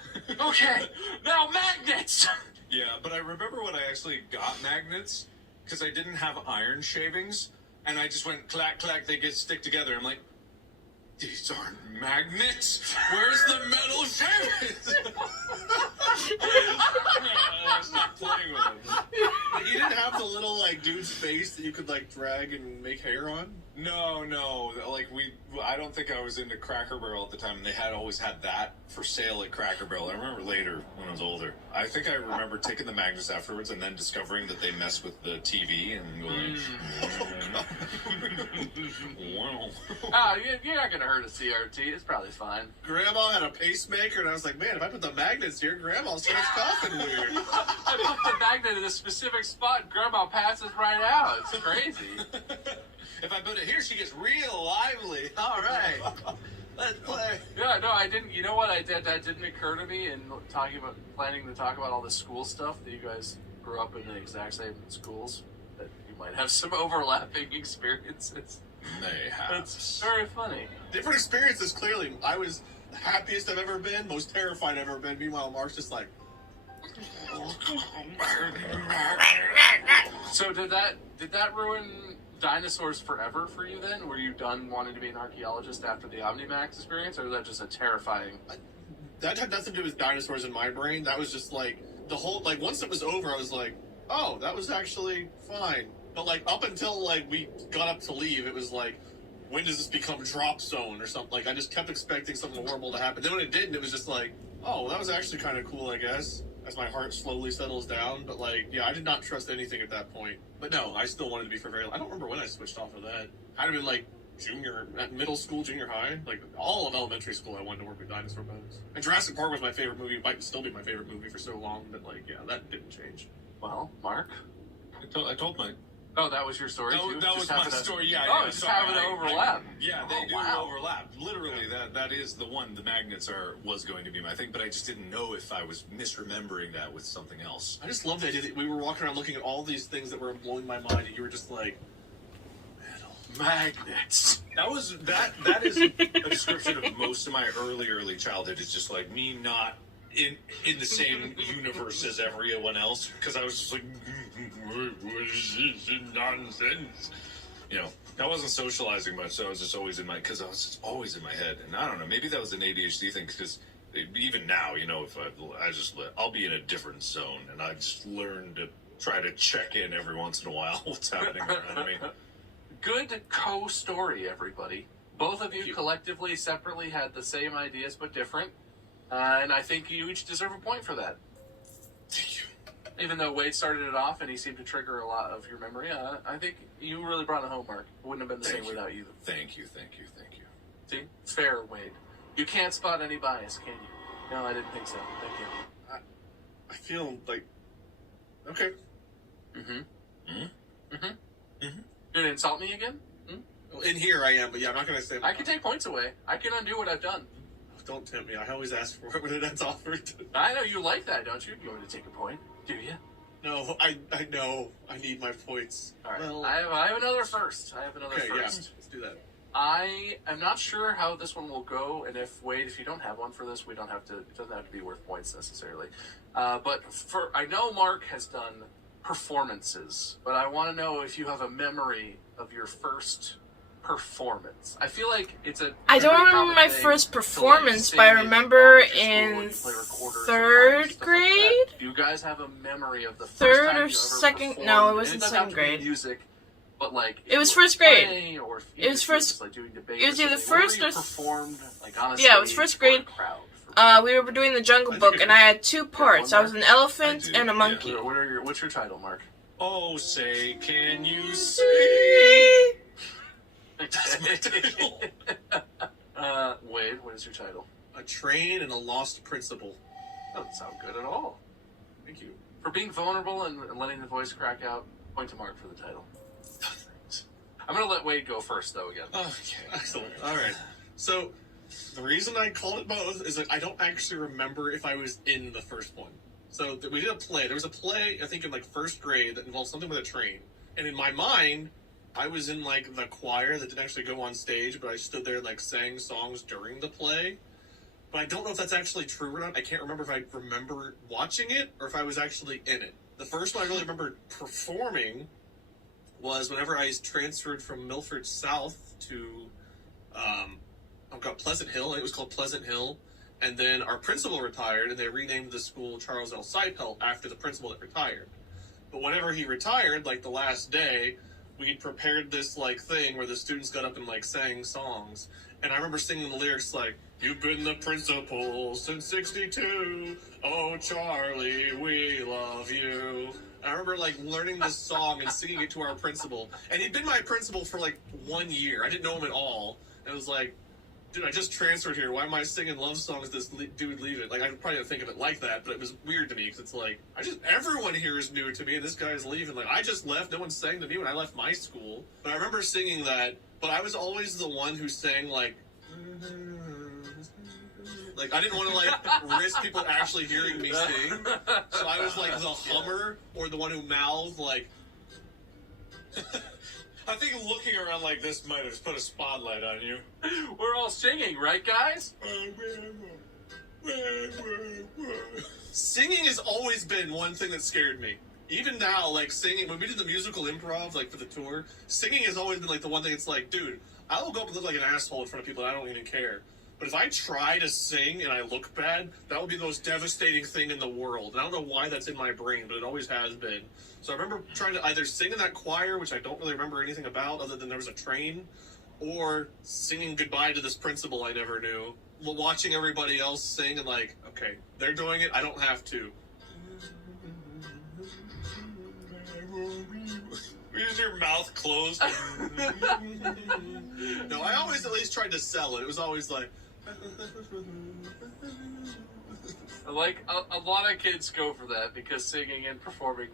okay, now magnets! Yeah, but I remember when I actually got magnets, because I didn't have iron shavings, and I just went clack, clack, they stick together. I'm like, these aren't magnets. Where's the metal shavings? Stop playing with them. You didn't have the little like dude's face that you could like drag and make hair on? No. Like I don't think I was into Cracker Barrel at the time, and they always had that for sale at Cracker Barrel. I remember later when I was older. I think I remember taking the magnets afterwards and then discovering that they mess with the TV and going, wow. Oh, you're not gonna hurt a CRT. It's probably fine. Grandma had a pacemaker, and I was like, man, if I put the magnets here, Grandma starts coughing weird. I put the magnet in a specific spot, and Grandma passes right out. It's crazy. If I put it here, she gets real lively. All right. Let's play. Yeah, no, I didn't. You know what I did? That didn't occur to me in planning to talk about all the school stuff that you guys grew up in the exact same schools. That you might have some overlapping experiences. It's very funny. Different experiences, clearly. I was the happiest I've ever been, most terrified I've ever been. Meanwhile, Mark's just like... So did that ruin dinosaurs forever for you then? Were you done wanting to be an archaeologist after the Omnimax experience, or was that just a terrifying... That had nothing to do with dinosaurs in my brain. That was just like, the whole, like, once it was over, I was like, oh, that was actually fine. But, like, up until, like, we got up to leave, it was like, when does this become drop zone or something? Like, I just kept expecting something horrible to happen. Then when it didn't, it was just like, oh, that was actually kind of cool, I guess, as my heart slowly settles down. But, like, yeah, I did not trust anything at that point. But no, I still wanted to be for very long. I don't remember when I switched off of that. I'd have been, like, middle school, junior high. Like, all of elementary school, I wanted to work with dinosaur bones. And Jurassic Park was my favorite movie. It might still be my favorite movie for so long, but, like, yeah, that didn't change. Well, Mark? I told my... Oh, that was your story too? That was my story, yeah. Oh, yeah, just having an overlap. They do overlap. Literally, that is the one. The magnets was going to be my thing, but I just didn't know if I was misremembering that with something else. I just love the idea that we were walking around looking at all these things that were blowing my mind, and you were just like, metal magnets. That is a description of most of my early childhood. It's just like me not in the same universe as everyone else, because I was just like, what is this nonsense? You know, I wasn't socializing much, so I was just always because I was just always in my head. And I don't know, maybe that was an ADHD thing, because even now, you know, if I'll be in a different zone, and I just learn to try to check in every once in a while what's happening around me. Good co-story, everybody. Both of you collectively, separately had the same ideas, but different. And I think you each deserve a point for that. Thank you. Even though Wade started it off and he seemed to trigger a lot of your memory, I think you really brought it home, Mark. It wouldn't have been the same without you. Thank you. See? It's fair, Wade. You can't spot any bias, can you? No, I didn't think so. Thank you. I feel like... Okay. You're gonna insult me again? Well, in here I am, but yeah, I'm not going to say... I can take points away. I can undo what I've done. Don't tempt me. I always ask for it when that's offered. I know you like that, don't you? You want me to take a point? Do you? No, I know. I need my points. All right. Well, I have another first. okay, yeah, let's do that. I am not sure how this one will go, and if you don't have one for this, it doesn't have to be worth points necessarily. But I know Mark has done performances, but I want to know if you have a memory of your first performance. I feel like I don't remember my first performance, but I remember in third grade. Do you guys have a memory of the third or second? No, it was in second grade. Music, but like it was first grade. It was first. Like doing debate it was either first or performed. Like on a yeah, it was first grade. We were doing the Jungle Book, and I had two parts. I was an elephant and a monkey. Yeah. What's your title, Mark? Oh, say, can you see? That's my title. Wade, what is your title? A Train and a Lost Principle. Doesn't sound good at all. Thank you. For being vulnerable and letting the voice crack out, point to Mark for the title. I'm going to let Wade go first, though, again. Okay, excellent. All right. So, the reason I called it both is that I don't actually remember if I was in the first one. So, we did a play. There was a play, I think, in, like, first grade that involved something with a train. And in my mind, I was in, like, the choir that didn't actually go on stage, but I stood there and, like, sang songs during the play. But I don't know if that's actually true or not. I can't remember if I remember watching it or if I was actually in it. The first one I really remember performing was whenever I transferred from Milford South to Pleasant Hill. It was called Pleasant Hill. And then our principal retired, and they renamed the school Charles L. Seipelt after the principal that retired. But whenever he retired, like the last day, we prepared this like thing where the students got up and like sang songs. And I remember singing the lyrics like, "You've been the principal since '62. Oh, Charlie, we love you." And I remember like learning this song and singing it to our principal. And he'd been my principal for like 1 year. I didn't know him at all. And it was like, dude, I just transferred here. Why am I singing love songs to this dude leave it? Like, I probably didn't think of it like that, but it was weird to me because it's like, everyone here is new to me and this guy's leaving. Like, I just left. No one sang to me when I left my school. But I remember singing that, but I was always the one who sang like I didn't want to like risk people actually hearing me sing. So I was like the hummer or the one who mouthed like. I think looking around like this might have put a spotlight on you. We're all singing, right, guys? Singing has always been one thing that scared me. Even now, like singing, when we did the musical improv, like for the tour, singing has always been like the one thing that's like, dude, I will go up and look like an asshole in front of people and I don't even care. But if I try to sing and I look bad, that would be the most devastating thing in the world. And I don't know why that's in my brain, but it always has been. So I remember trying to either sing in that choir, which I don't really remember anything about other than there was a train, or singing goodbye to this principal I never knew, watching everybody else sing and like, okay, they're doing it, I don't have to. Is your mouth closed? No, I always at least tried to sell it. It was always like... Like, a lot of kids go for that because singing and performing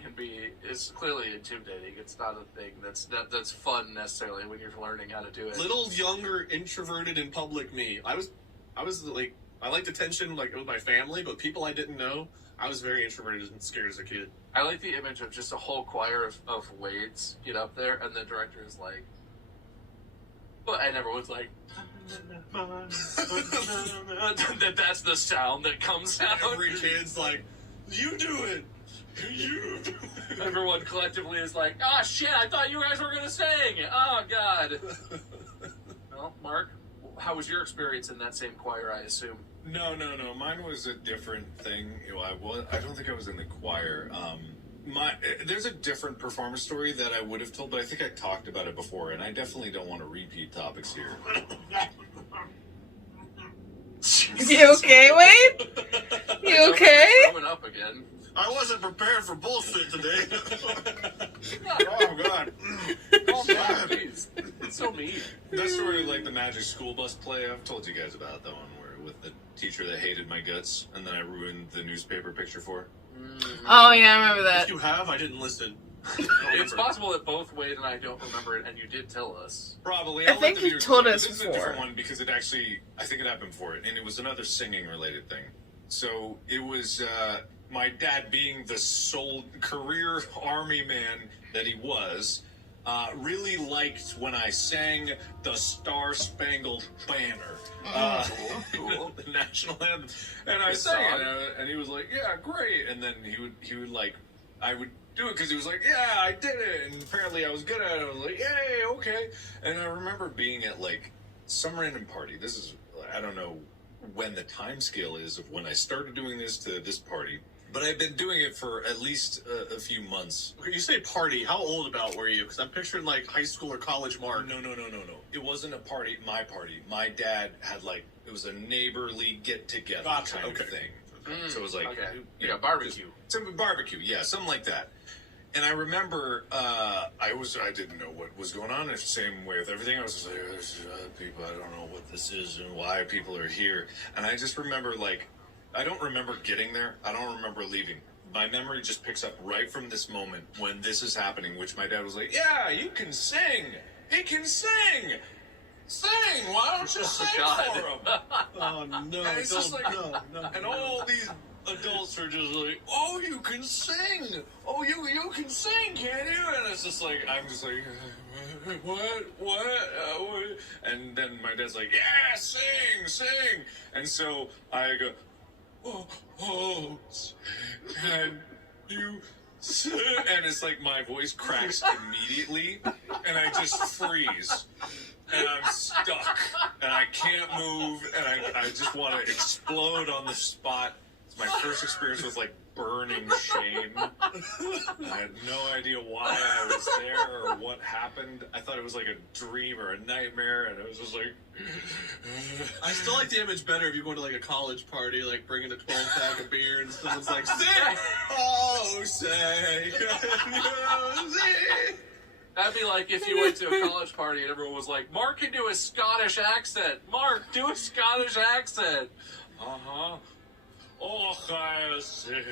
is clearly intimidating. It's not a thing that's fun necessarily when you're learning how to do it. Little younger, introverted, in public me. I was like, I liked attention like with my family, but people I didn't know, I was very introverted and scared as a kid. I like the image of just a whole choir of Wades get up there and the director is like, and everyone's like, that's the sound that comes out. Every kid's like, you do it. You do it. Everyone collectively is like, oh shit, I thought you guys were going to sing. Oh god. Well, Mark, how was your experience in that same choir, I assume? No. Mine was a different thing. I don't think I was in the choir. There's a different performance story that I would have told, but I think I talked about it before, and I definitely don't want to repeat topics here. You okay, Wade? You okay? Coming up again. I wasn't prepared for bullshit today. Oh, God. Oh, God, please. It's so mean. That story, like the Magic School Bus play, I've told you guys about that one, where with the teacher that hated my guts, and then I ruined the newspaper picture for her. Oh, yeah, I remember that. If you have, I didn't listen. It's possible that both Wade and I don't remember it, and you did tell us. Probably. I think you told us This is a before. different one because it actually, I think it happened before it, and it was another singing-related thing. So it was my dad, being the sole career army man that he was, really liked when I sang the Star-Spangled Banner, Cool. the national anthem, and I sang it, and he was like, "Yeah, great," and then he would like, I would do it because he was like, "Yeah, I did it," and apparently I was good at it. I was like, "Yay, okay," and I remember being at like some random party. This is, I don't know when the time scale is of when I started doing this to this party, but I've been doing it for at least a few months. Okay, you say party, how old about were you? Because I'm picturing like high school or college Mark. No. It wasn't a party, my party. My dad had like, it was a neighborly get-together Gotcha, kind okay. of thing. So it was like, Okay. you know, Barbecue. Some barbecue, yeah, something like that. And I remember, I didn't know what was going on. It's the same way with everything. I was just like, "There's people, I don't know what this is and why people are here." And I just remember, like, I don't remember getting there. I don't remember leaving. My memory just picks up right from this moment when this is happening, which my dad was like, "Yeah, you can sing. He can sing." sing. Why don't you sing God. for him? Oh no! And it's just like, no. and all these adults are just like, oh, you can sing. Oh, you can sing, can't you? And it's just like, I'm just like, what? And then my dad's like, yeah, sing. And so I go, oh, and you sing. And it's like my voice cracks immediately, and I just freeze. And I'm stuck, and I can't move, and I just want to explode on the spot. It's my first experience with, like, burning shame. I had no idea why I was there or what happened. I thought it was like a dream or a nightmare, and it was just like... I still like the image better if you go to like a college party, like bringing a 12-pack of beer, and someone's like, sing! Oh, say, That'd be like if you went to a college party and everyone was like, Mark can do a Scottish accent. Mark, do a Scottish accent. Uh-huh. Oh, I say,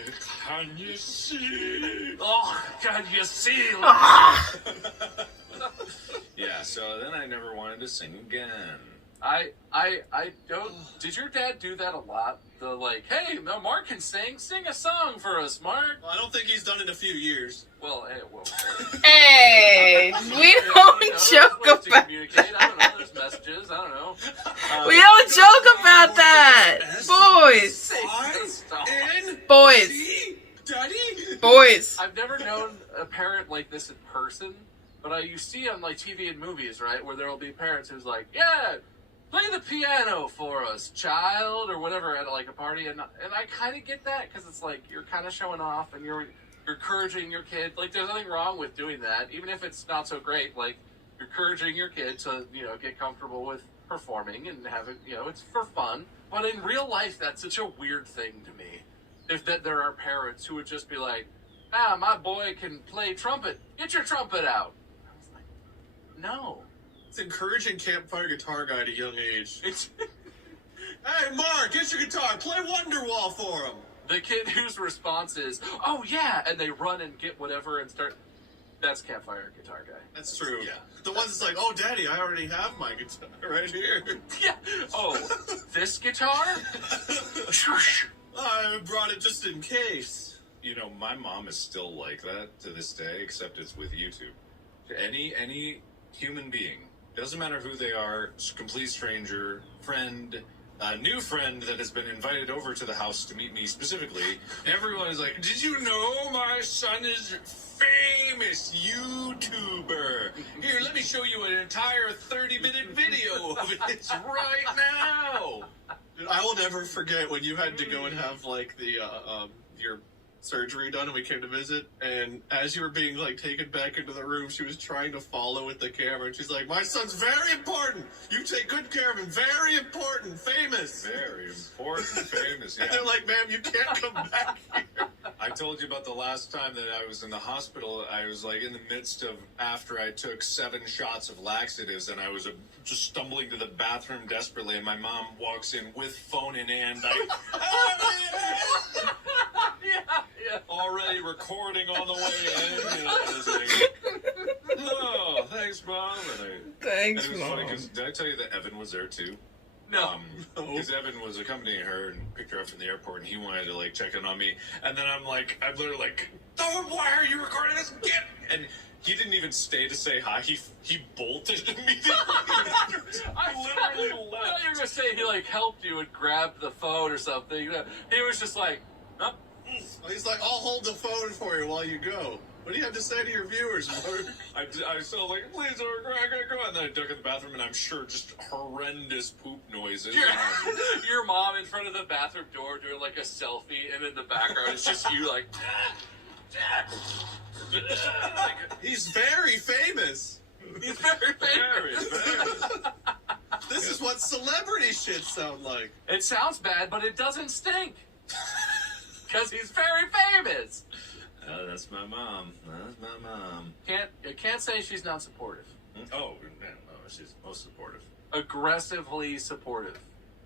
can you see? Oh, can you see? Yeah, so then I never wanted to sing again. I don't. Did your dad do that a lot? The like, hey, no, Mark can sing a song for us, Mark. Well, I don't think he's done it in a few years. Well, Hey, we don't joke there's ways to about. communicate. I don't know. There's messages. I don't know. We don't joke about that, boys. Boys, Daddy? boys. I've never known a parent like this in person, but you see on like TV and movies, right, where there will be parents who's like, yeah, play the piano for us, child, or whatever at like a party, and I kind of get that because it's like you're kind of showing off and you're encouraging your kid. Like, there's nothing wrong with doing that, even if it's not so great. Like, you're encouraging your kid to get comfortable with performing and have it. It's for fun. But in real life, that's such a weird thing to me. If that there are parents who would just be like, my boy can play trumpet. Get your trumpet out. I was like, no. It's encouraging campfire guitar guy at a young age. It's Hey, Mark, get your guitar. Play Wonderwall for him. the kid whose response is, oh yeah, and they run and get whatever and start. That's campfire guitar guy. That's true. Yeah. The ones that's like, oh, Daddy, I already have my guitar right here. Yeah. Oh, this guitar? Shush. I brought it just in case. My mom is still like that to this day, except it's with YouTube. Any human being, doesn't matter who they are, complete stranger, friend, a new friend that has been invited over to the house to meet me specifically, everyone is like, did you know my son is famous YouTuber? Here, let me show you an entire 30-minute video of it right now. Dude, I will never forget when you had to go and have, like, the, your surgery done and we came to visit, and as you were being, like, taken back into the room, she was trying to follow with the camera, and she's like, my son's very important! You take good care of him, very important, famous! Very important, famous, yeah. And they're like, ma'am, you can't come back here. I told you about the last time that I was in the hospital. I was like in the midst of after I took 7 shots of laxatives, and I was just stumbling to the bathroom desperately, and my mom walks in with phone in hand. Yeah. Already recording on the way in. I was like, oh, thanks, Mom. Thanks, and it was funny Mom. because did I tell you that Evan was there too? No. Because Evan was accompanying her and picked her up from the airport, and he wanted to like check in on me. And then I'm literally like, oh, why are you recording this? Get! And he didn't even stay to say hi. He bolted immediately. I literally I thought left. you were gonna say he like helped you and grabbed the phone or something. He was just like, huh? He's like, I'll hold the phone for you while you go. What do you have to say to your viewers, Mark? I was still like, please don't go, and then I duck in the bathroom, and I'm sure just horrendous poop noises. Your mom in front of the bathroom door doing like a selfie, and in the background it's just you like. He's very famous. He's very famous. This is what celebrity shit sound like. It sounds bad, but it doesn't stink. Because he's very famous. That's my mom. That's my mom. Can't say she's not supportive. Oh, man, no, she's most supportive. Aggressively supportive.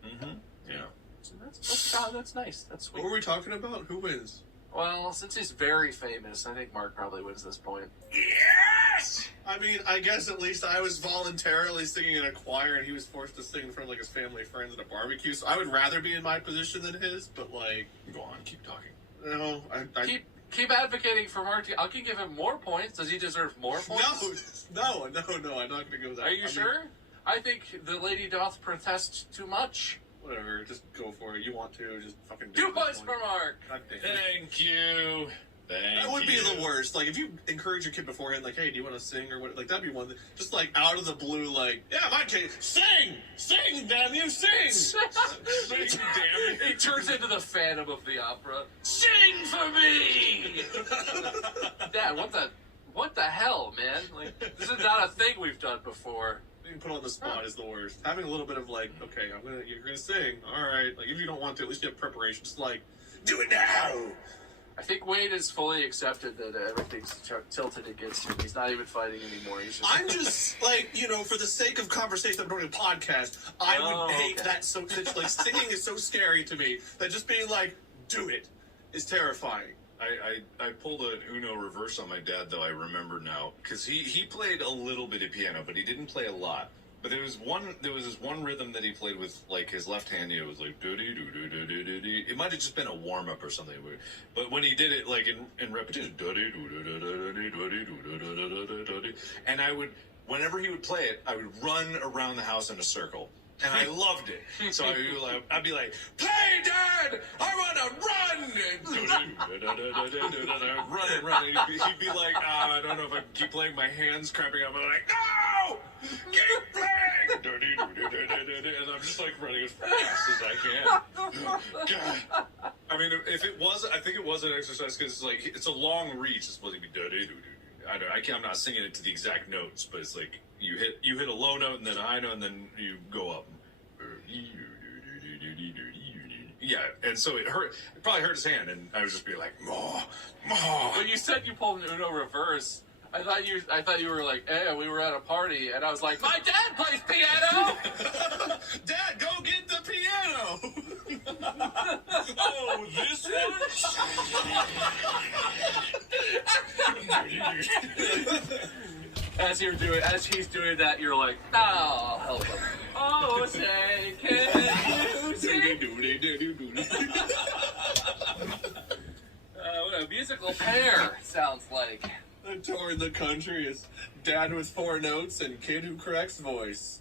Mm-hmm. Yeah. So that's nice. That's sweet. What were we talking about? Who wins? Well, since he's very famous, I think Mark probably wins this point. Yes! I mean, I guess at least I was voluntarily singing in a choir, and he was forced to sing in front of like his family friends at a barbecue. So I would rather be in my position than his. But like, Go on, keep talking. no, I Keep advocating for Marty. I can give him more points. Does he deserve more points? no. I'm not going to go with that. Are you sure? I think the lady doth protest too much. Whatever, just go for it. You want to, just fucking do 2 it. points for Mark. God damn it. Thank you. That would be the worst. Like, if you encourage your kid beforehand, like, hey, do you want to sing or what? Like, that'd be one thing. Just, like, out of the blue, like, yeah, my kid, sing! Sing, damn you, sing! Sing, damn it. He turns into the Phantom of the Opera. Sing for me! Dad, what the hell, man? Like, this is not a thing we've done before. Being put on the spot is the worst. Having a little bit of, like, okay, you're gonna sing, alright. Like, if you don't want to, at least you have preparation. Just, like, do it now! I think Wade has fully accepted that everything's tilted against him. He's not even fighting anymore. He's just... I'm just, like, for the sake of conversation, I'm doing a podcast, I would hate that so, like, singing is so scary to me that just being like, do it, is terrifying. I pulled an Uno reverse on my dad, though. I remember now, because he played a little bit of piano, but he didn't play a lot. But there was this one rhythm that he played with like his left hand. It was like do do do do do do do. It might have just been a warm up or something. But when he did it like in repetition, and I would, whenever he would play it, I would run around the house in a circle. And I loved it. So I'd be like, play, Dad! I want to run! And run. He'd be like, I don't know if I can keep playing. My hands cramping up. I'm like, no! Keep playing! And I'm just like running as fast as I can. God. I mean, I think it was an exercise because like it's a long reach. It's supposed to be I'm not singing it to the exact notes, but it's like you hit a low note and then a high note and then you go up. Yeah, and so it hurt. It probably hurt his hand, and I was just being like, "More." When you said you pulled an Uno reverse, I thought you were like, "Hey, we were at a party," and I was like, "My dad plays piano." Dad, go get the piano. Oh, this one. As he's doing that, you're like, "Oh, I'll help him." Oh, say, can you sing? What a musical pair sounds like. The tour in the country is dad with 4 notes and kid who corrects voice.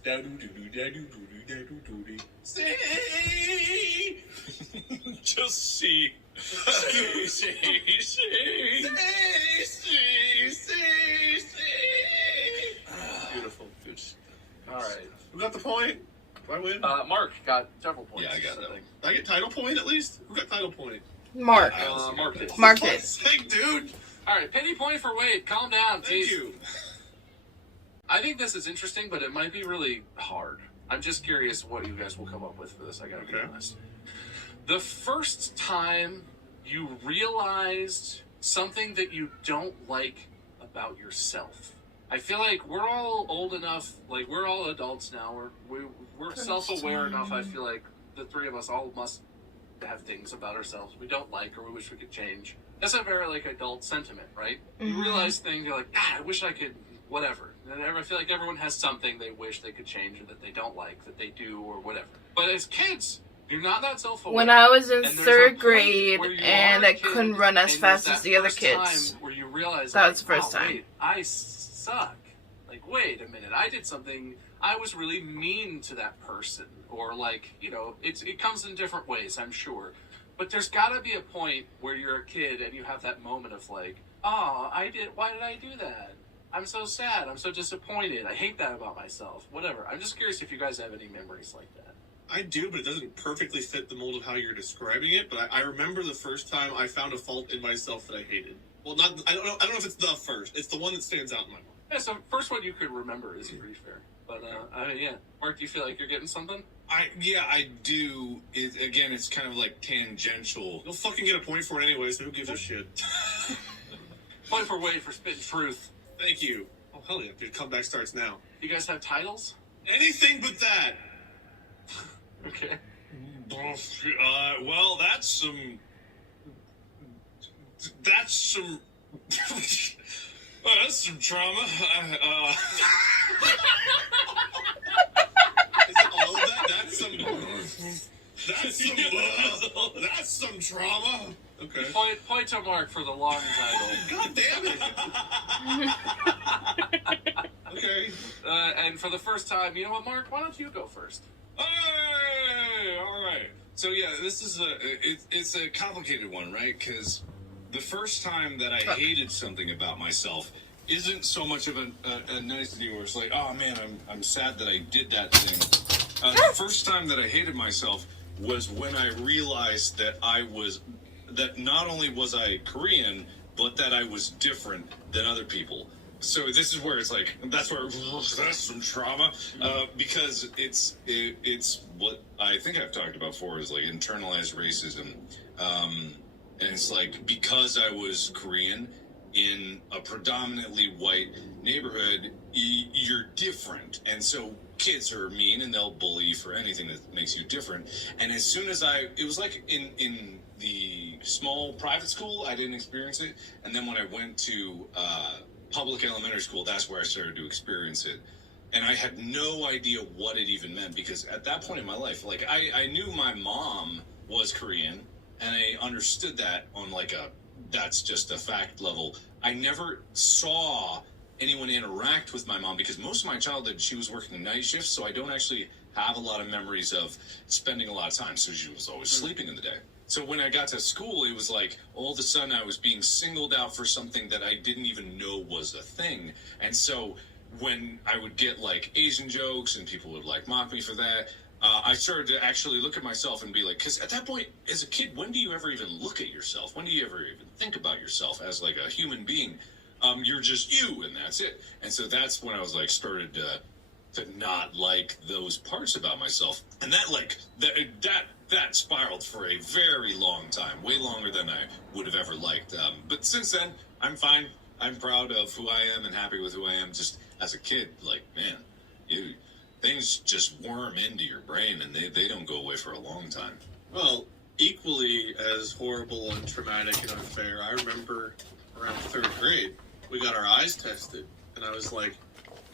See. Just see. Beautiful. Good. All right. Who got the point? Do I win? Mark got several points. Yeah, I got that. Did I get title point at least? Who got title point? Mark. Mark did. Mark did. Sick, dude. All right, penny point for Wade. Calm down, Thank geez. you. I think this is interesting, but it might be really hard. I'm just curious what you guys will come up with for this. I gotta be honest. The first time you realized something that you don't like about yourself. I feel like we're all old enough, like we're all adults now. We're self-aware enough. I feel like the three of us all must have things about ourselves we don't like or we wish we could change. That's a very like adult sentiment, right? Mm-hmm. You realize things, you're like, God, I wish I could, whatever. And I feel like everyone has something they wish they could change or that they don't like, that they do or whatever. But as kids, you're not that self-aware. When I was in And there's a third point grade where you and are a I kid, couldn't run as and fast there's as that the other first kids. time where you realize, That like, was the first oh, time. Wait, I suck. Like, wait a minute, I did something, I was really mean to that person. Or like, you know, it comes in different ways, I'm sure. But there's gotta be a point where you're a kid and you have that moment of like, oh, why did I do that? I'm so sad, I'm so disappointed, I hate that about myself, whatever. I'm just curious if you guys have any memories like that. I do, but it doesn't perfectly fit the mold of how you're describing it. But I remember the first time I found a fault in myself that I hated. Well, I don't know if it's the first. It's the one that stands out in my mind. Yeah, so first one you could remember is pretty fair. But, yeah. Mark, do you feel like you're getting something? I do. It's kind of like tangential. You'll fucking get a point for it anyway, so who gives a shit? Point for Wade for spitting truth. Thank you. Oh, hell yeah. Dude, comeback starts now. You guys have titles? Anything but that. Okay. Well, that's some. Well, that's some trauma. Is it all of that? That's some trauma. Okay. Point to Mark for the long title. God damn it. Okay. And for the first time, you know what, Mark? Why don't you go first? Hey, all right. So yeah, this is it's a complicated one, right? Because the first time that I hated something about myself isn't so much of a nicety where it's like, oh man, I'm sad that I did that thing. The first time that I hated myself was when I realized that not only was I Korean, but that I was different than other people. So this is where it's like, that's some trauma, because it's what I think I've talked about before is like internalized racism, and it's like because I was Korean in a predominantly white neighborhood, you're different, and so kids are mean and they'll bully you for anything that makes you different. And as soon as it was like in the small private school, I didn't experience it, and then when I went to public elementary school, that's where I started to experience it. And I had no idea what it even meant, because at that point in my life, like I knew my mom was Korean and I understood that on like that's just a fact level. I never saw anyone interact with my mom because most of my childhood she was working night shifts, so I don't actually have a lot of memories of spending a lot of time. So she was always sleeping in the day. So when I got to school, it was like all of a sudden I was being singled out for something that I didn't even know was a thing. And so when I would get like Asian jokes and people would like mock me for that, I started to actually look at myself and be like, because at that point, as a kid, when do you ever even look at yourself? When do you ever even think about yourself as like a human being? You're just you, and that's it. And so that's when I was like started to not like those parts about myself, and that spiraled for a very long time, way longer than I would have ever liked. But since then, I'm fine. I'm proud of who I am and happy with who I am. Just as a kid, like man, things just worm into your brain, and they don't go away for a long time. Well, equally as horrible and traumatic and unfair, I remember around 3rd grade, we got our eyes tested, and I was like,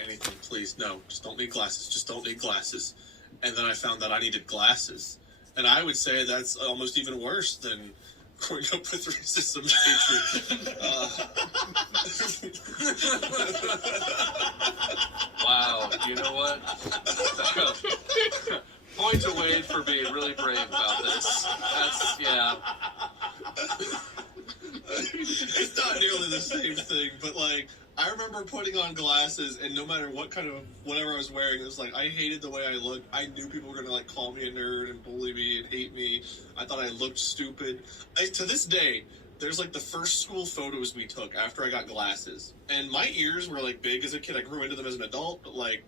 anything, please, no, just don't need glasses, just don't need glasses. And then I found that I needed glasses. And I would say that's almost even worse than growing up with racism and hatred. Wow, you know what? Point to Wade for being really brave about this. That's, yeah. It's not nearly the same thing, but like, I remember putting on glasses, and no matter what kind of whatever I was wearing, it was like I hated the way I looked. I knew people were gonna like call me a nerd and bully me and hate me. I thought I looked stupid. To this day, there's like the first school photos we took after I got glasses, and my ears were like big as a kid. I grew into them as an adult, but like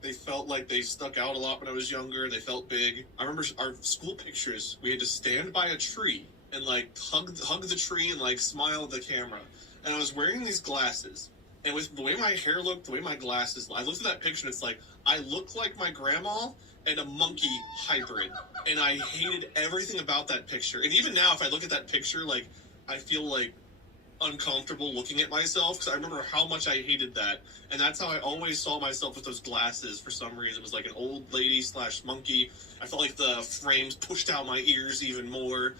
they felt like they stuck out a lot when I was younger. They felt big. I remember our school pictures. We had to stand by a tree and like hug the tree and like smile at the camera. And I was wearing these glasses. And with the way my hair looked, the way my glasses, I looked at that picture and it's like, I look like my grandma and a monkey hybrid. And I hated everything about that picture. And even now, if I look at that picture, like, I feel like uncomfortable looking at myself because I remember how much I hated that. And that's how I always saw myself with those glasses for some reason. It was like an old lady / monkey. I felt like the frames pushed out my ears even more.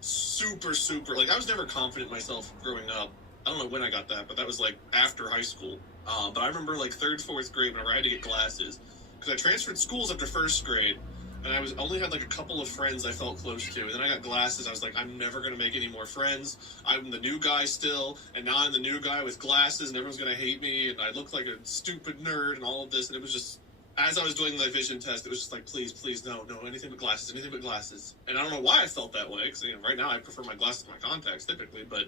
Super, like, I was never confident in myself growing up. I don't know when I got that, but that was like after high school. But I remember like 3rd, 4th grade whenever I had to get glasses, because I transferred schools after 1st grade, and I only had like a couple of friends I felt close to. And then I got glasses. I was like, I'm never gonna make any more friends. I'm the new guy still, and now I'm the new guy with glasses, and everyone's gonna hate me, and I look like a stupid nerd, and all of this. And it was just, as I was doing my vision test, it was just like, please, no, anything but glasses, anything but glasses. And I don't know why I felt that way, because right now I prefer my glasses to my contacts typically, but.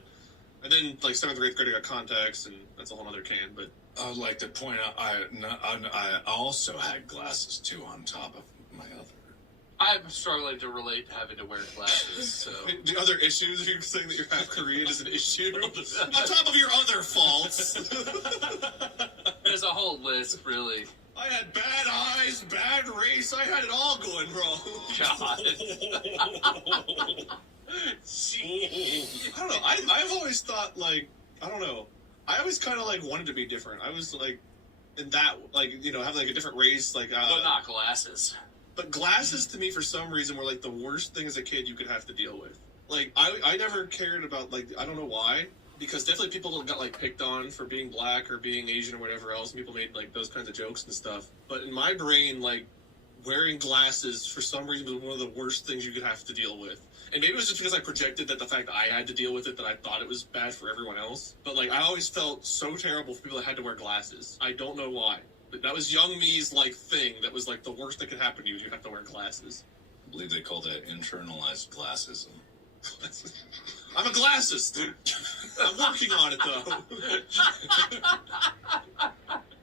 And then, like, 7th or 8th grade, I got contacts, and that's a whole other can, but... I would like to point out, I also had glasses, too, on top of my other. I'm struggling to relate to having to wear glasses, so... The other issues, are you saying that you're half Korean is an issue? On top of your other faults! There's a whole list, really. I had bad eyes, bad race, I had it all going wrong. God. I don't know. I've always thought, like, I don't know. I always kind of like wanted to be different. I was like, in that, like, you know, have like a different race, like. But not glasses. But glasses to me, for some reason, were like the worst thing as a kid you could have to deal with. Like, I never cared about, like, I don't know why. Because definitely people got, like, picked on for being black or being Asian or whatever else. And people made, like, those kinds of jokes and stuff. But in my brain, like, wearing glasses for some reason was one of the worst things you could have to deal with. And maybe it was just because I projected that the fact I had to deal with it, that I thought it was bad for everyone else. But, like, I always felt so terrible for people that had to wear glasses. I don't know why. But that was young me's, like, thing. That was, like, the worst that could happen to you is you have to wear glasses. I believe they call that internalized glassism. I'm a glassist. I'm working on it, though.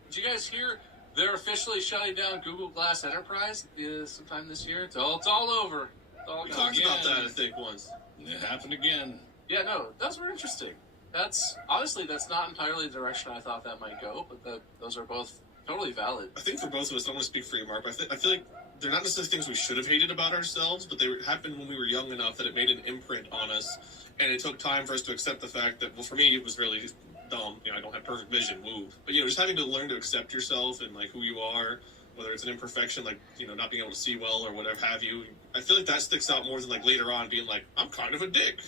Did you guys hear they're officially shutting down Google Glass Enterprise sometime this year? It's all over. It's all We gone. talked about that, I think, once. It happened again. Yeah, no, those were interesting. That's honestly, that's not entirely the direction I thought that might go, but those are both totally valid. I think for both of us, I don't want to speak for you, Mark, but I feel like they're not necessarily things we should have hated about ourselves, but they happened when we were young enough that it made an imprint on us, and it took time for us to accept the fact that, well, for me, it was really dumb. You know, I don't have perfect vision, woo. But, you know, just having to learn to accept yourself and, like, who you are, whether it's an imperfection, like, you know, not being able to see well or whatever have you. I feel like that sticks out more than, like, later on being like, I'm kind of a dick.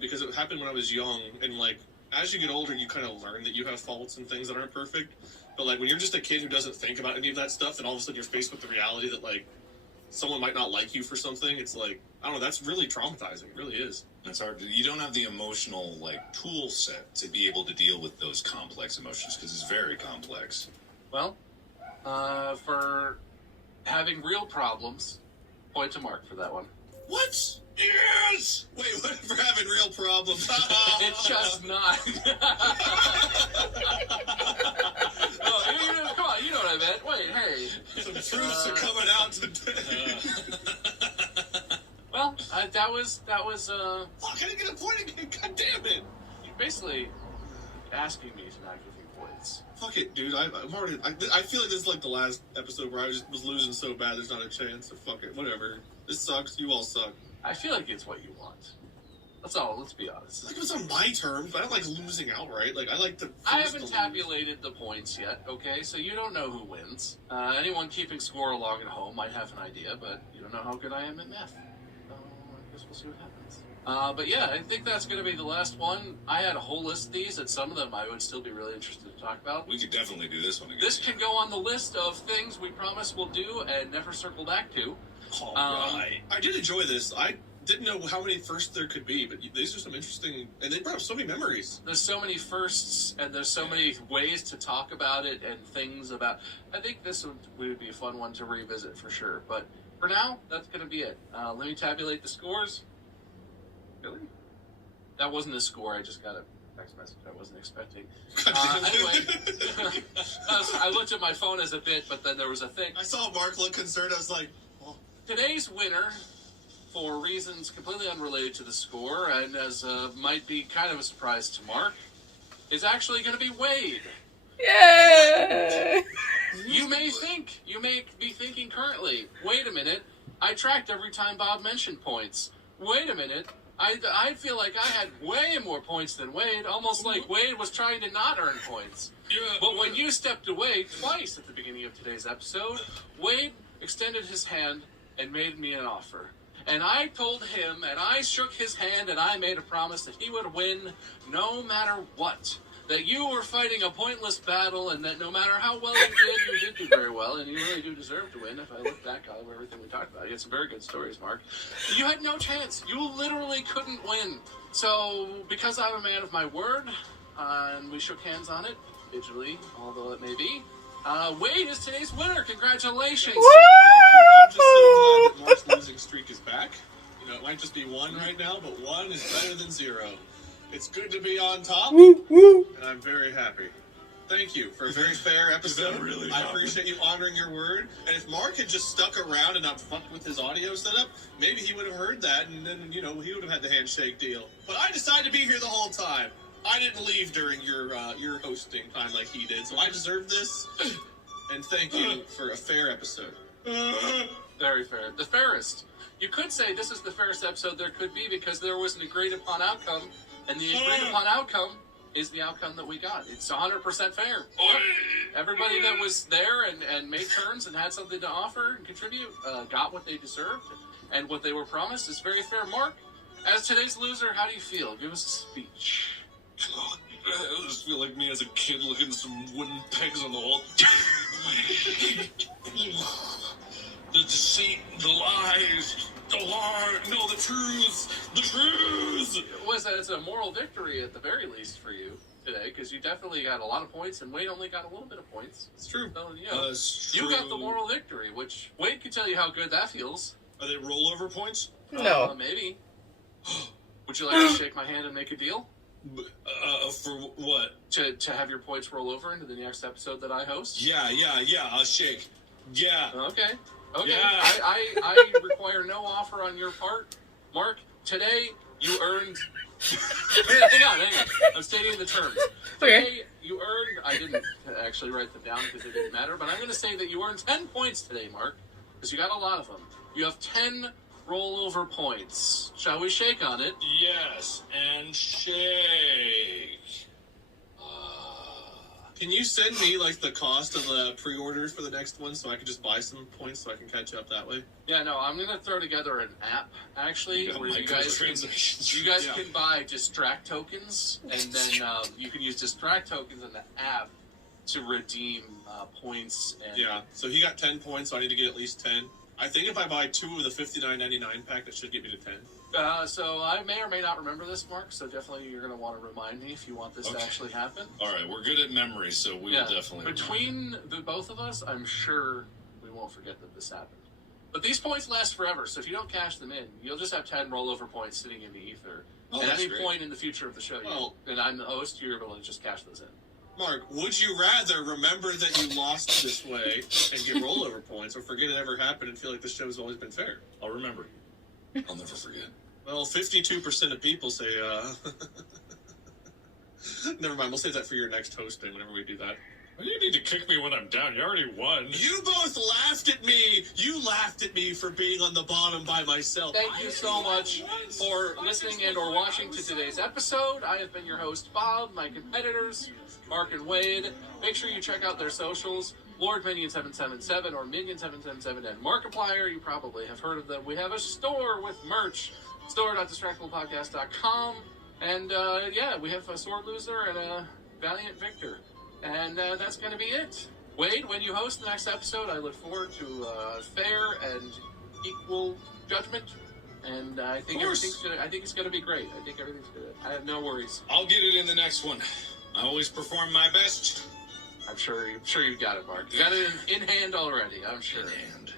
Because it happened when I was young, and, like, as you get older, you kind of learn that you have faults and things that aren't perfect. But, like, when you're just a kid who doesn't think about any of that stuff, and all of a sudden you're faced with the reality that, like, someone might not like you for something, it's like, I don't know, that's really traumatizing. It really is. It's hard. You don't have the emotional, like, tool set to be able to deal with those complex emotions, because it's very complex. Well, for having real problems, point to Mark for that one. What? Yes! Wait, what? For having real problems? It's just not. Oh, come on, you know what I meant. Wait, hey. Some truths are coming out today. Well, that was. Fuck, I didn't get a point again. God damn it. You're basically asking me to not give you points. Fuck it, dude. I'm already. I feel like this is like the last episode where I was losing so bad there's not a chance. So fuck it. Whatever. This sucks. You all suck. I feel like it's what you want. That's all. Let's be honest. Like, it was on my terms, but I don't like losing outright. Like, I like to. I haven't tabulated the points yet, okay? So you don't know who wins. Anyone keeping score along at home might have an idea, but you don't know how good I am at math. So I guess we'll see what happens. But yeah, I think that's going to be the last one. I had a whole list of these, and some of them I would still be really interested to talk about. We could definitely do this one again. This can go on the list of things we promise we'll do and never circle back to. All right. I did enjoy this. I didn't know how many firsts there could be, but these are some interesting, and they brought up so many memories. There's so many firsts, and there's so many ways to talk about it and things about. I think this would be a fun one to revisit for sure. But for now, that's going to be it. Let me tabulate the scores. Really? That wasn't a score. I just got a text message I wasn't expecting. Anyway, I looked at my phone as a bit, but then there was a thing. I saw Mark look concerned. I was like, oh. Today's winner, for reasons completely unrelated to the score, and as might be kind of a surprise to Mark, is actually going to be Wade. Yay! You may be thinking currently, wait a minute, I tracked every time Bob mentioned points. Wait a minute, I feel like I had way more points than Wade, almost like Wade was trying to not earn points. But when you stepped away twice at the beginning of today's episode, Wade extended his hand and made me an offer. And I told him, and I shook his hand, and I made a promise that he would win no matter what. That you were fighting a pointless battle, and that no matter how well you did do very well, and you really do deserve to win. If I look back on everything we talked about, you had some very good stories, Mark. You had no chance. You literally couldn't win. So, because I'm a man of my word, and we shook hands on it, digitally, although it may be, Wade is today's winner. Congratulations. Thank you. I'm just so glad that Mark's losing streak is back. You know, it might just be one right now, but one is better than zero. It's good to be on top, and I'm very happy. Thank you for a very fair episode. Really I appreciate you honoring your word. And if Mark had just stuck around and not fucked with his audio setup, maybe he would have heard that, and then, you know, he would have had the handshake deal. But I decided to be here the whole time. I didn't leave during your hosting time like he did, so I deserve this. And thank you for a fair episode. Very fair. The fairest. You could say this is the fairest episode there could be because there was an agreed upon outcome, and the agreed upon outcome is the outcome that we got. It's 100% fair. Everybody that was there and made turns and had something to offer and contribute got what they deserved, and what they were promised is very fair. Mark, as today's loser, how do you feel? Give us a speech. Oh, I just feel like me as a kid looking at some wooden pegs on the wall. The deceit, the lies, no, the truth. It's a moral victory at the very least for you today, because you definitely got a lot of points, and Wade only got a little bit of points. It's true. So, you got the moral victory, which Wade can tell you how good that feels. Are they rollover points? No. Maybe. Would you like to shake my hand and make a deal? For what? To have your points roll over into the next episode that I host? Yeah, I'll shake. Yeah. Okay. Yeah. I require no offer on your part. Mark, today you earned... hang on. I'm stating the terms. Today you earned... I didn't actually write them down because it didn't matter, but I'm going to say that you earned 10 points today, Mark, because you got a lot of them. You have 10 rollover points. Shall we shake on it? Yes, and shake. Can you send me, like, the cost of the pre-orders for the next one so I can just buy some points so I can catch up that way? Yeah, no, I'm going to throw together an app, actually, where you guys can buy Distract tokens, and then you can use Distract tokens in the app to redeem points. And yeah, so he got 10 points, so I need to get at least 10. I think if I buy 2 of the $59.99 pack, that should get me to 10. So I may or may not remember this, Mark, so definitely you're going to want to remind me if you want this to actually happen. All right, we're good at memory, so we'll definitely... Between the both of us, I'm sure we won't forget that this happened. But these points last forever, so if you don't cash them in, you'll just have 10 rollover points sitting in the ether. At any point in the future of the show, and I'm the host, you're able to just cash those in. Mark, would you rather remember that you lost this way and get rollover points, or forget it ever happened and feel like the show's always been fair? I'll remember. I'll never forget. Well, 52% of people say, never mind, we'll save that for your next hosting whenever we do that. Well, you need to kick me when I'm down. You already won. You both laughed at me! You laughed at me for being on the bottom by myself. Thank you so much for listening and or watching to today's episode. I have been your host, Bob. My competitors, Mark and Wade. Make sure you check out their socials. Lord Minion777 or Minion777 and Markiplier. You probably have heard of them. We have a store with merch. Store.distractablepodcast.com. And, we have a sore loser and a valiant victor. And that's going to be it. Wade, when you host the next episode, I look forward to fair and equal judgment. And I think it's going to be great. I think everything's good. I have no worries. I'll get it in the next one. I always perform my best. I'm sure you got it, Mark. You got it in hand already, I'm sure. In hand.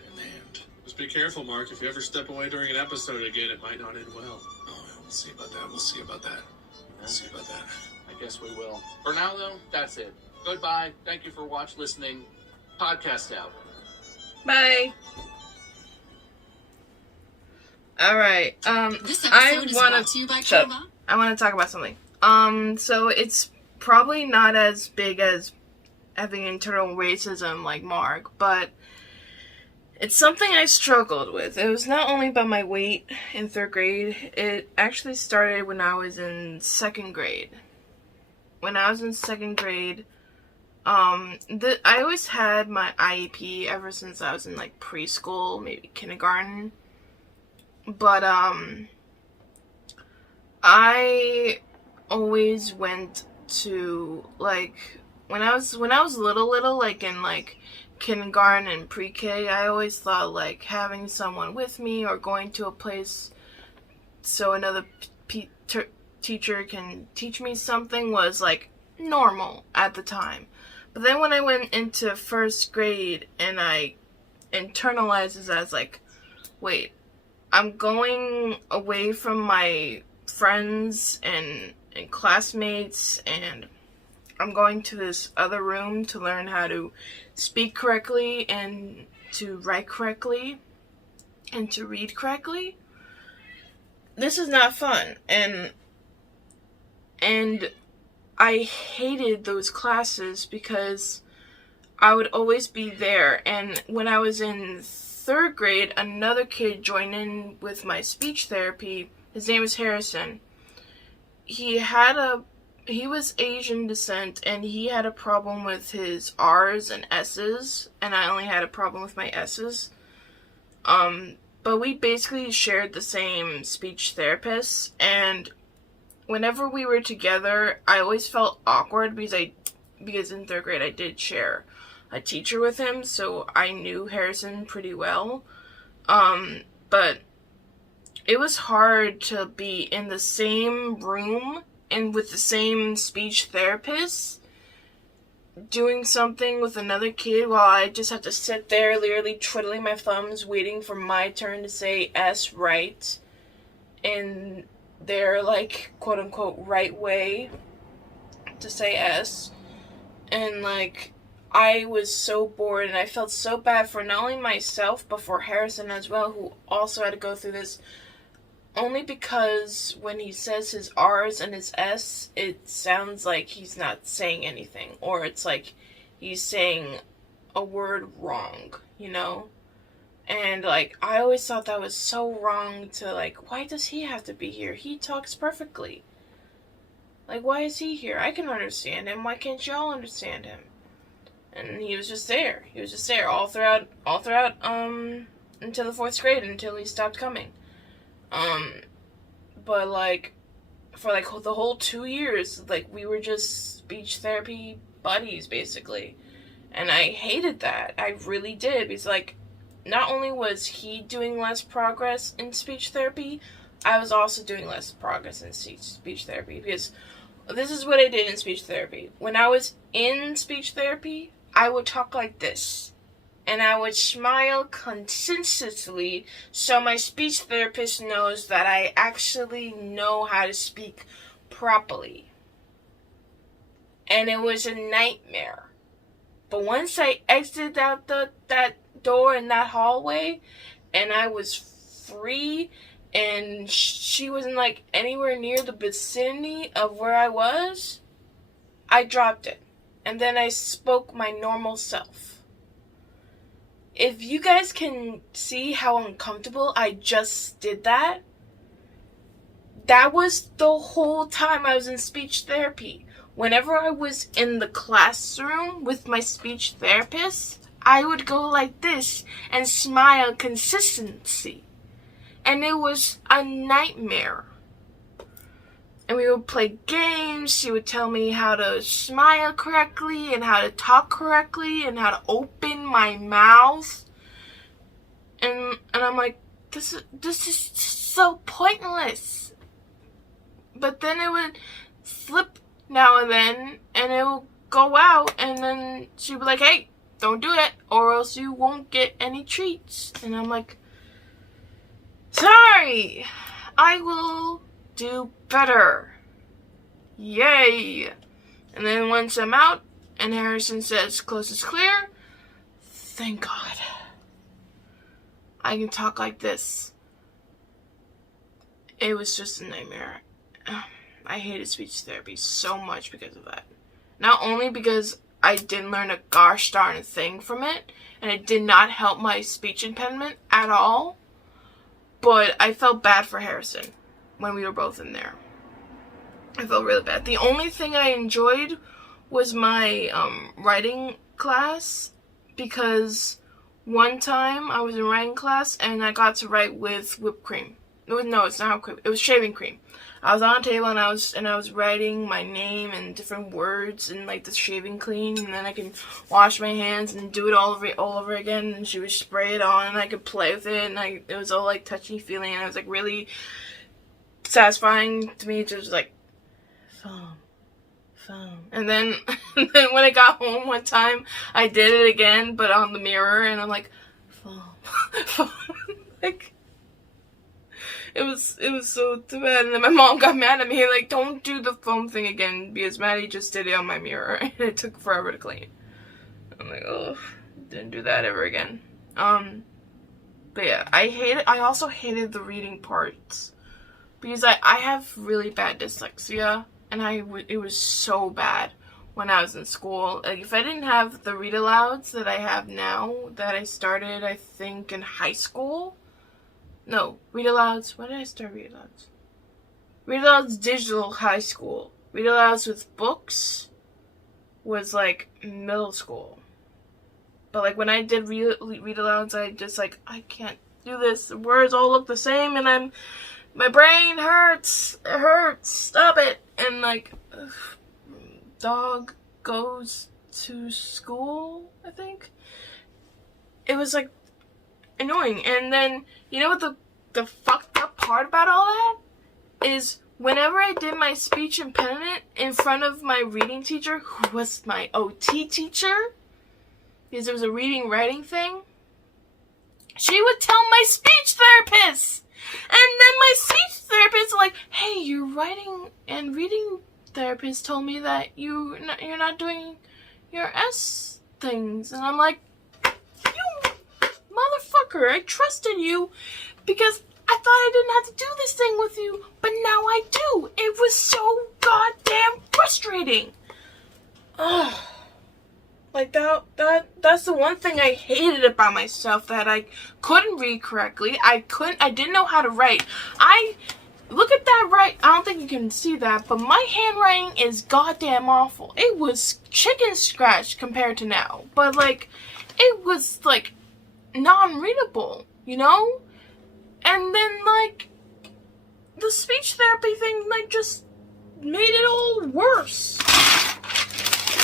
Just be careful, Mark. If you ever step away during an episode again, it might not end well. Oh, we'll see about that. I guess we will. For now, though, that's it. Goodbye. Thank you for listening. Podcast out. Bye. All right. This episode is brought to you by Canva. I want to talk about something. So it's probably not as big as having internal racism like Mark, but it's something I struggled with. It was not only about my weight in 3rd grade. It actually started when I was in 2nd grade. When I was in 2nd grade, I always had my IEP ever since I was in like preschool, maybe kindergarten. But I always went to like when I was little, like in like kindergarten and pre-K, I always thought like having someone with me or going to a place so another teacher can teach me something was like normal at the time. But then when I went into 1st grade and I internalized it as like, wait, I'm going away from my friends and classmates, and I'm going to this other room to learn how to speak correctly and to write correctly and to read correctly. This is not fun, and I hated those classes because I would always be there. And when I was in 3rd grade, another kid joined in with my speech therapy. His name was Harrison. He had a he was Asian descent, and he had a problem with his R's and S's, and I only had a problem with my S's. But we basically shared the same speech therapist, and whenever we were together, I always felt awkward because in 3rd grade I did share a teacher with him, so I knew Harrison pretty well. But it was hard to be in the same room and with the same speech therapist doing something with another kid while I just have to sit there literally twiddling my thumbs waiting for my turn to say S right in their, like, quote unquote right way to say S. And, like, I was so bored, and I felt so bad for not only myself but for Harrison as well, who also had to go through this, only because when he says his R's and his S, it sounds like he's not saying anything, or it's like he's saying a word wrong, you know? And, like, I always thought that was so wrong to, like, why does he have to be here? He talks perfectly. Like, why is he here? I can understand him. Why can't y'all understand him? And he was just there. He was just there all throughout, until the 4th grade, until he stopped coming. But, like, for, like, the whole 2 years, like, we were just speech therapy buddies, basically. And I hated that. I really did. Because, like, not only was he doing less progress in speech therapy, I was also doing less progress in speech therapy. Because this is what I did in speech therapy. When I was in speech therapy, I would talk like this. And I would smile consistently so my speech therapist knows that I actually know how to speak properly. And it was a nightmare. But once I exited out that door in that hallway, and I was free, and she wasn't, like, anywhere near the vicinity of where I was, I dropped it. And then I spoke my normal self. If you guys can see how uncomfortable I just did that was the whole time I was in speech therapy. Whenever I was in the classroom with my speech therapist, I would go like this and smile consistently. And it was a nightmare. And we would play games. She would tell me how to smile correctly and how to talk correctly and how to open my mouth. And I'm like, this is so pointless. But then it would slip now and then, and it will go out, and then she'd be like, hey, don't do it, or else you won't get any treats. And I'm like, sorry, I will do better. Yay. And then once I'm out and Harrison says close is clear, thank God, I can talk like this. It was just a nightmare. I hated speech therapy so much because of that. Not only because I didn't learn a gosh darn thing from it, and it did not help my speech impediment at all, but I felt bad for Harrison when we were both in there. I felt really bad. The only thing I enjoyed was my writing class, because one time I was in writing class and I got to write with whipped cream. No, it's not whipped cream. It was shaving cream. I was on a table and I was writing my name and different words and, like, the shaving cream, and then I can wash my hands and do it all over again, and she would spray it on and I could play with it, and it was all, like, touchy feeling, and it was, like, really satisfying to me. Just like foam. And then when I got home one time, I did it again, but on the mirror, and I'm like, foam. Like, it was so too bad. And then my mom got mad at me, like, don't do the foam thing again, because Maddie just did it on my mirror, and it took forever to clean. I'm like, oh, didn't do that ever again. But yeah, I also hated the reading parts, because I have really bad dyslexia, and it was so bad when I was in school. Like, if I didn't have the read alouds that I have now, that I started, I think, in high school. No, read alouds. When did I start read alouds? Read alouds digital high school. read alouds with books was like middle school. But like when I did read alouds, I just like, I can't do this. The words all look the same, and my brain hurts. It hurts. Stop it. And like, dog goes to school, I think. It was like annoying. And then, you know what the fucked up part about all that is? Whenever I did my speech impediment in front of my reading teacher, who was my OT teacher, because there was a reading writing thing, she would tell my speech therapist. And then my speech therapist was like, hey, your writing and reading therapist told me that you're not doing your S things. And I'm like, you motherfucker, I trusted you because I thought I didn't have to do this thing with you, but now I do. It was so goddamn frustrating. Ugh. Like that's the one thing I hated about myself, that I couldn't read correctly. I didn't know how to write. Look at that right. I don't think you can see that, but my handwriting is goddamn awful. It was chicken scratch compared to now. But like, it was like non-readable, you know? And then like the speech therapy thing like just made it all worse.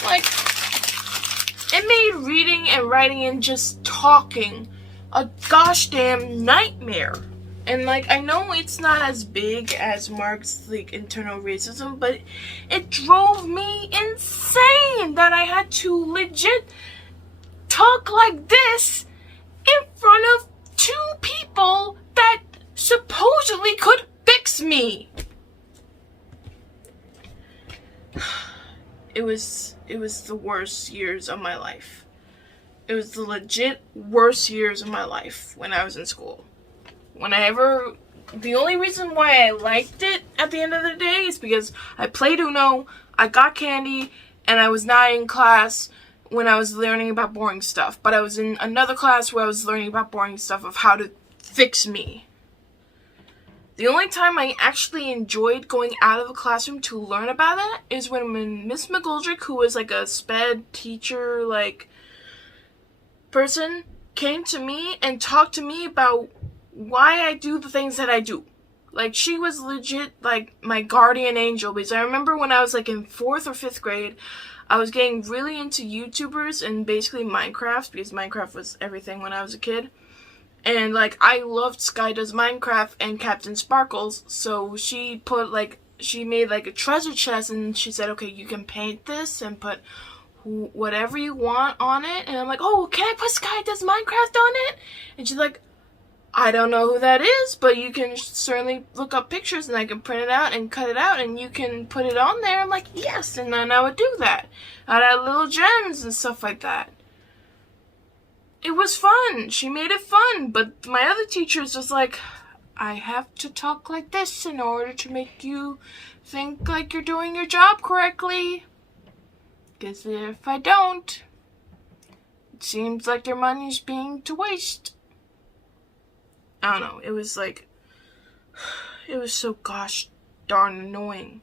Like, it made reading and writing and just talking a gosh damn nightmare. And like, I know it's not as big as Mark's like internal racism, but it drove me insane that I had to legit talk like this in front of two people that supposedly could fix me. It was the worst years of my life. It was the legit worst years of my life when I was in school. The only reason why I liked it at the end of the day is because I played Uno, I got candy, and I was not in class when I was learning about boring stuff. But I was in another class where I was learning about boring stuff of how to fix me. The only time I actually enjoyed going out of the classroom to learn about it is when Miss McGoldrick, who was like a sped teacher, like, person, came to me and talked to me about why I do the things that I do. Like, she was legit, like, my guardian angel, because I remember when I was, like, in 4th or 5th grade, I was getting really into YouTubers and basically Minecraft, because Minecraft was everything when I was a kid. And, like, I loved Sky Does Minecraft and Captain Sparkles, so she made, like, a treasure chest, and she said, okay, you can paint this and put whatever you want on it. And I'm like, oh, can I put Sky Does Minecraft on it? And she's like, I don't know who that is, but you can certainly look up pictures, and I can print it out and cut it out, and you can put it on there. I'm like, yes, and then I would do that. I'd add little gems and stuff like that. It was fun. She made it fun. But my other teachers was like, I have to talk like this in order to make you think like you're doing your job correctly. Because if I don't, it seems like your money's being to waste. I don't know. It was like, it was so gosh darn annoying.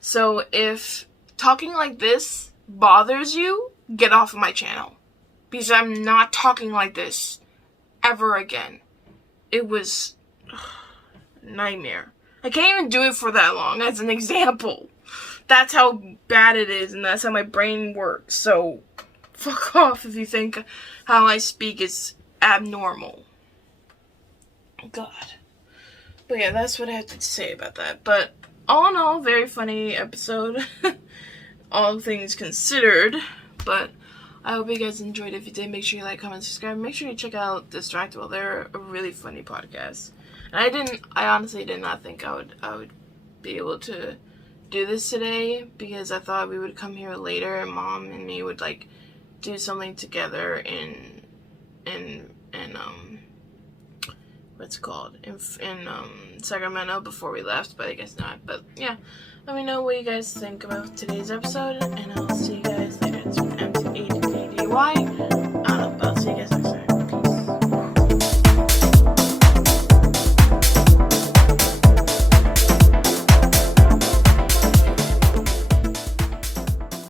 So if talking like this bothers you, get off of my channel. Because I'm not talking like this ever again. It was nightmare. I can't even do it for that long as an example. That's how bad it is, and that's how my brain works. So fuck off if you think how I speak is abnormal. God. But yeah, that's what I have to say about that. But all in all, very funny episode. All things considered. But I hope you guys enjoyed. If you did, make sure you like, comment, subscribe. Make sure you check out Distractible. They're a really funny podcast. And I honestly did not think I would be able to do this today, because I thought we would come here later and Mom and me would like do something together in Sacramento before we left, but I guess not. But yeah, let me know what you guys think about today's episode, and I'll see you guys later. It's been M.A.D.D.Y. I'll see you guys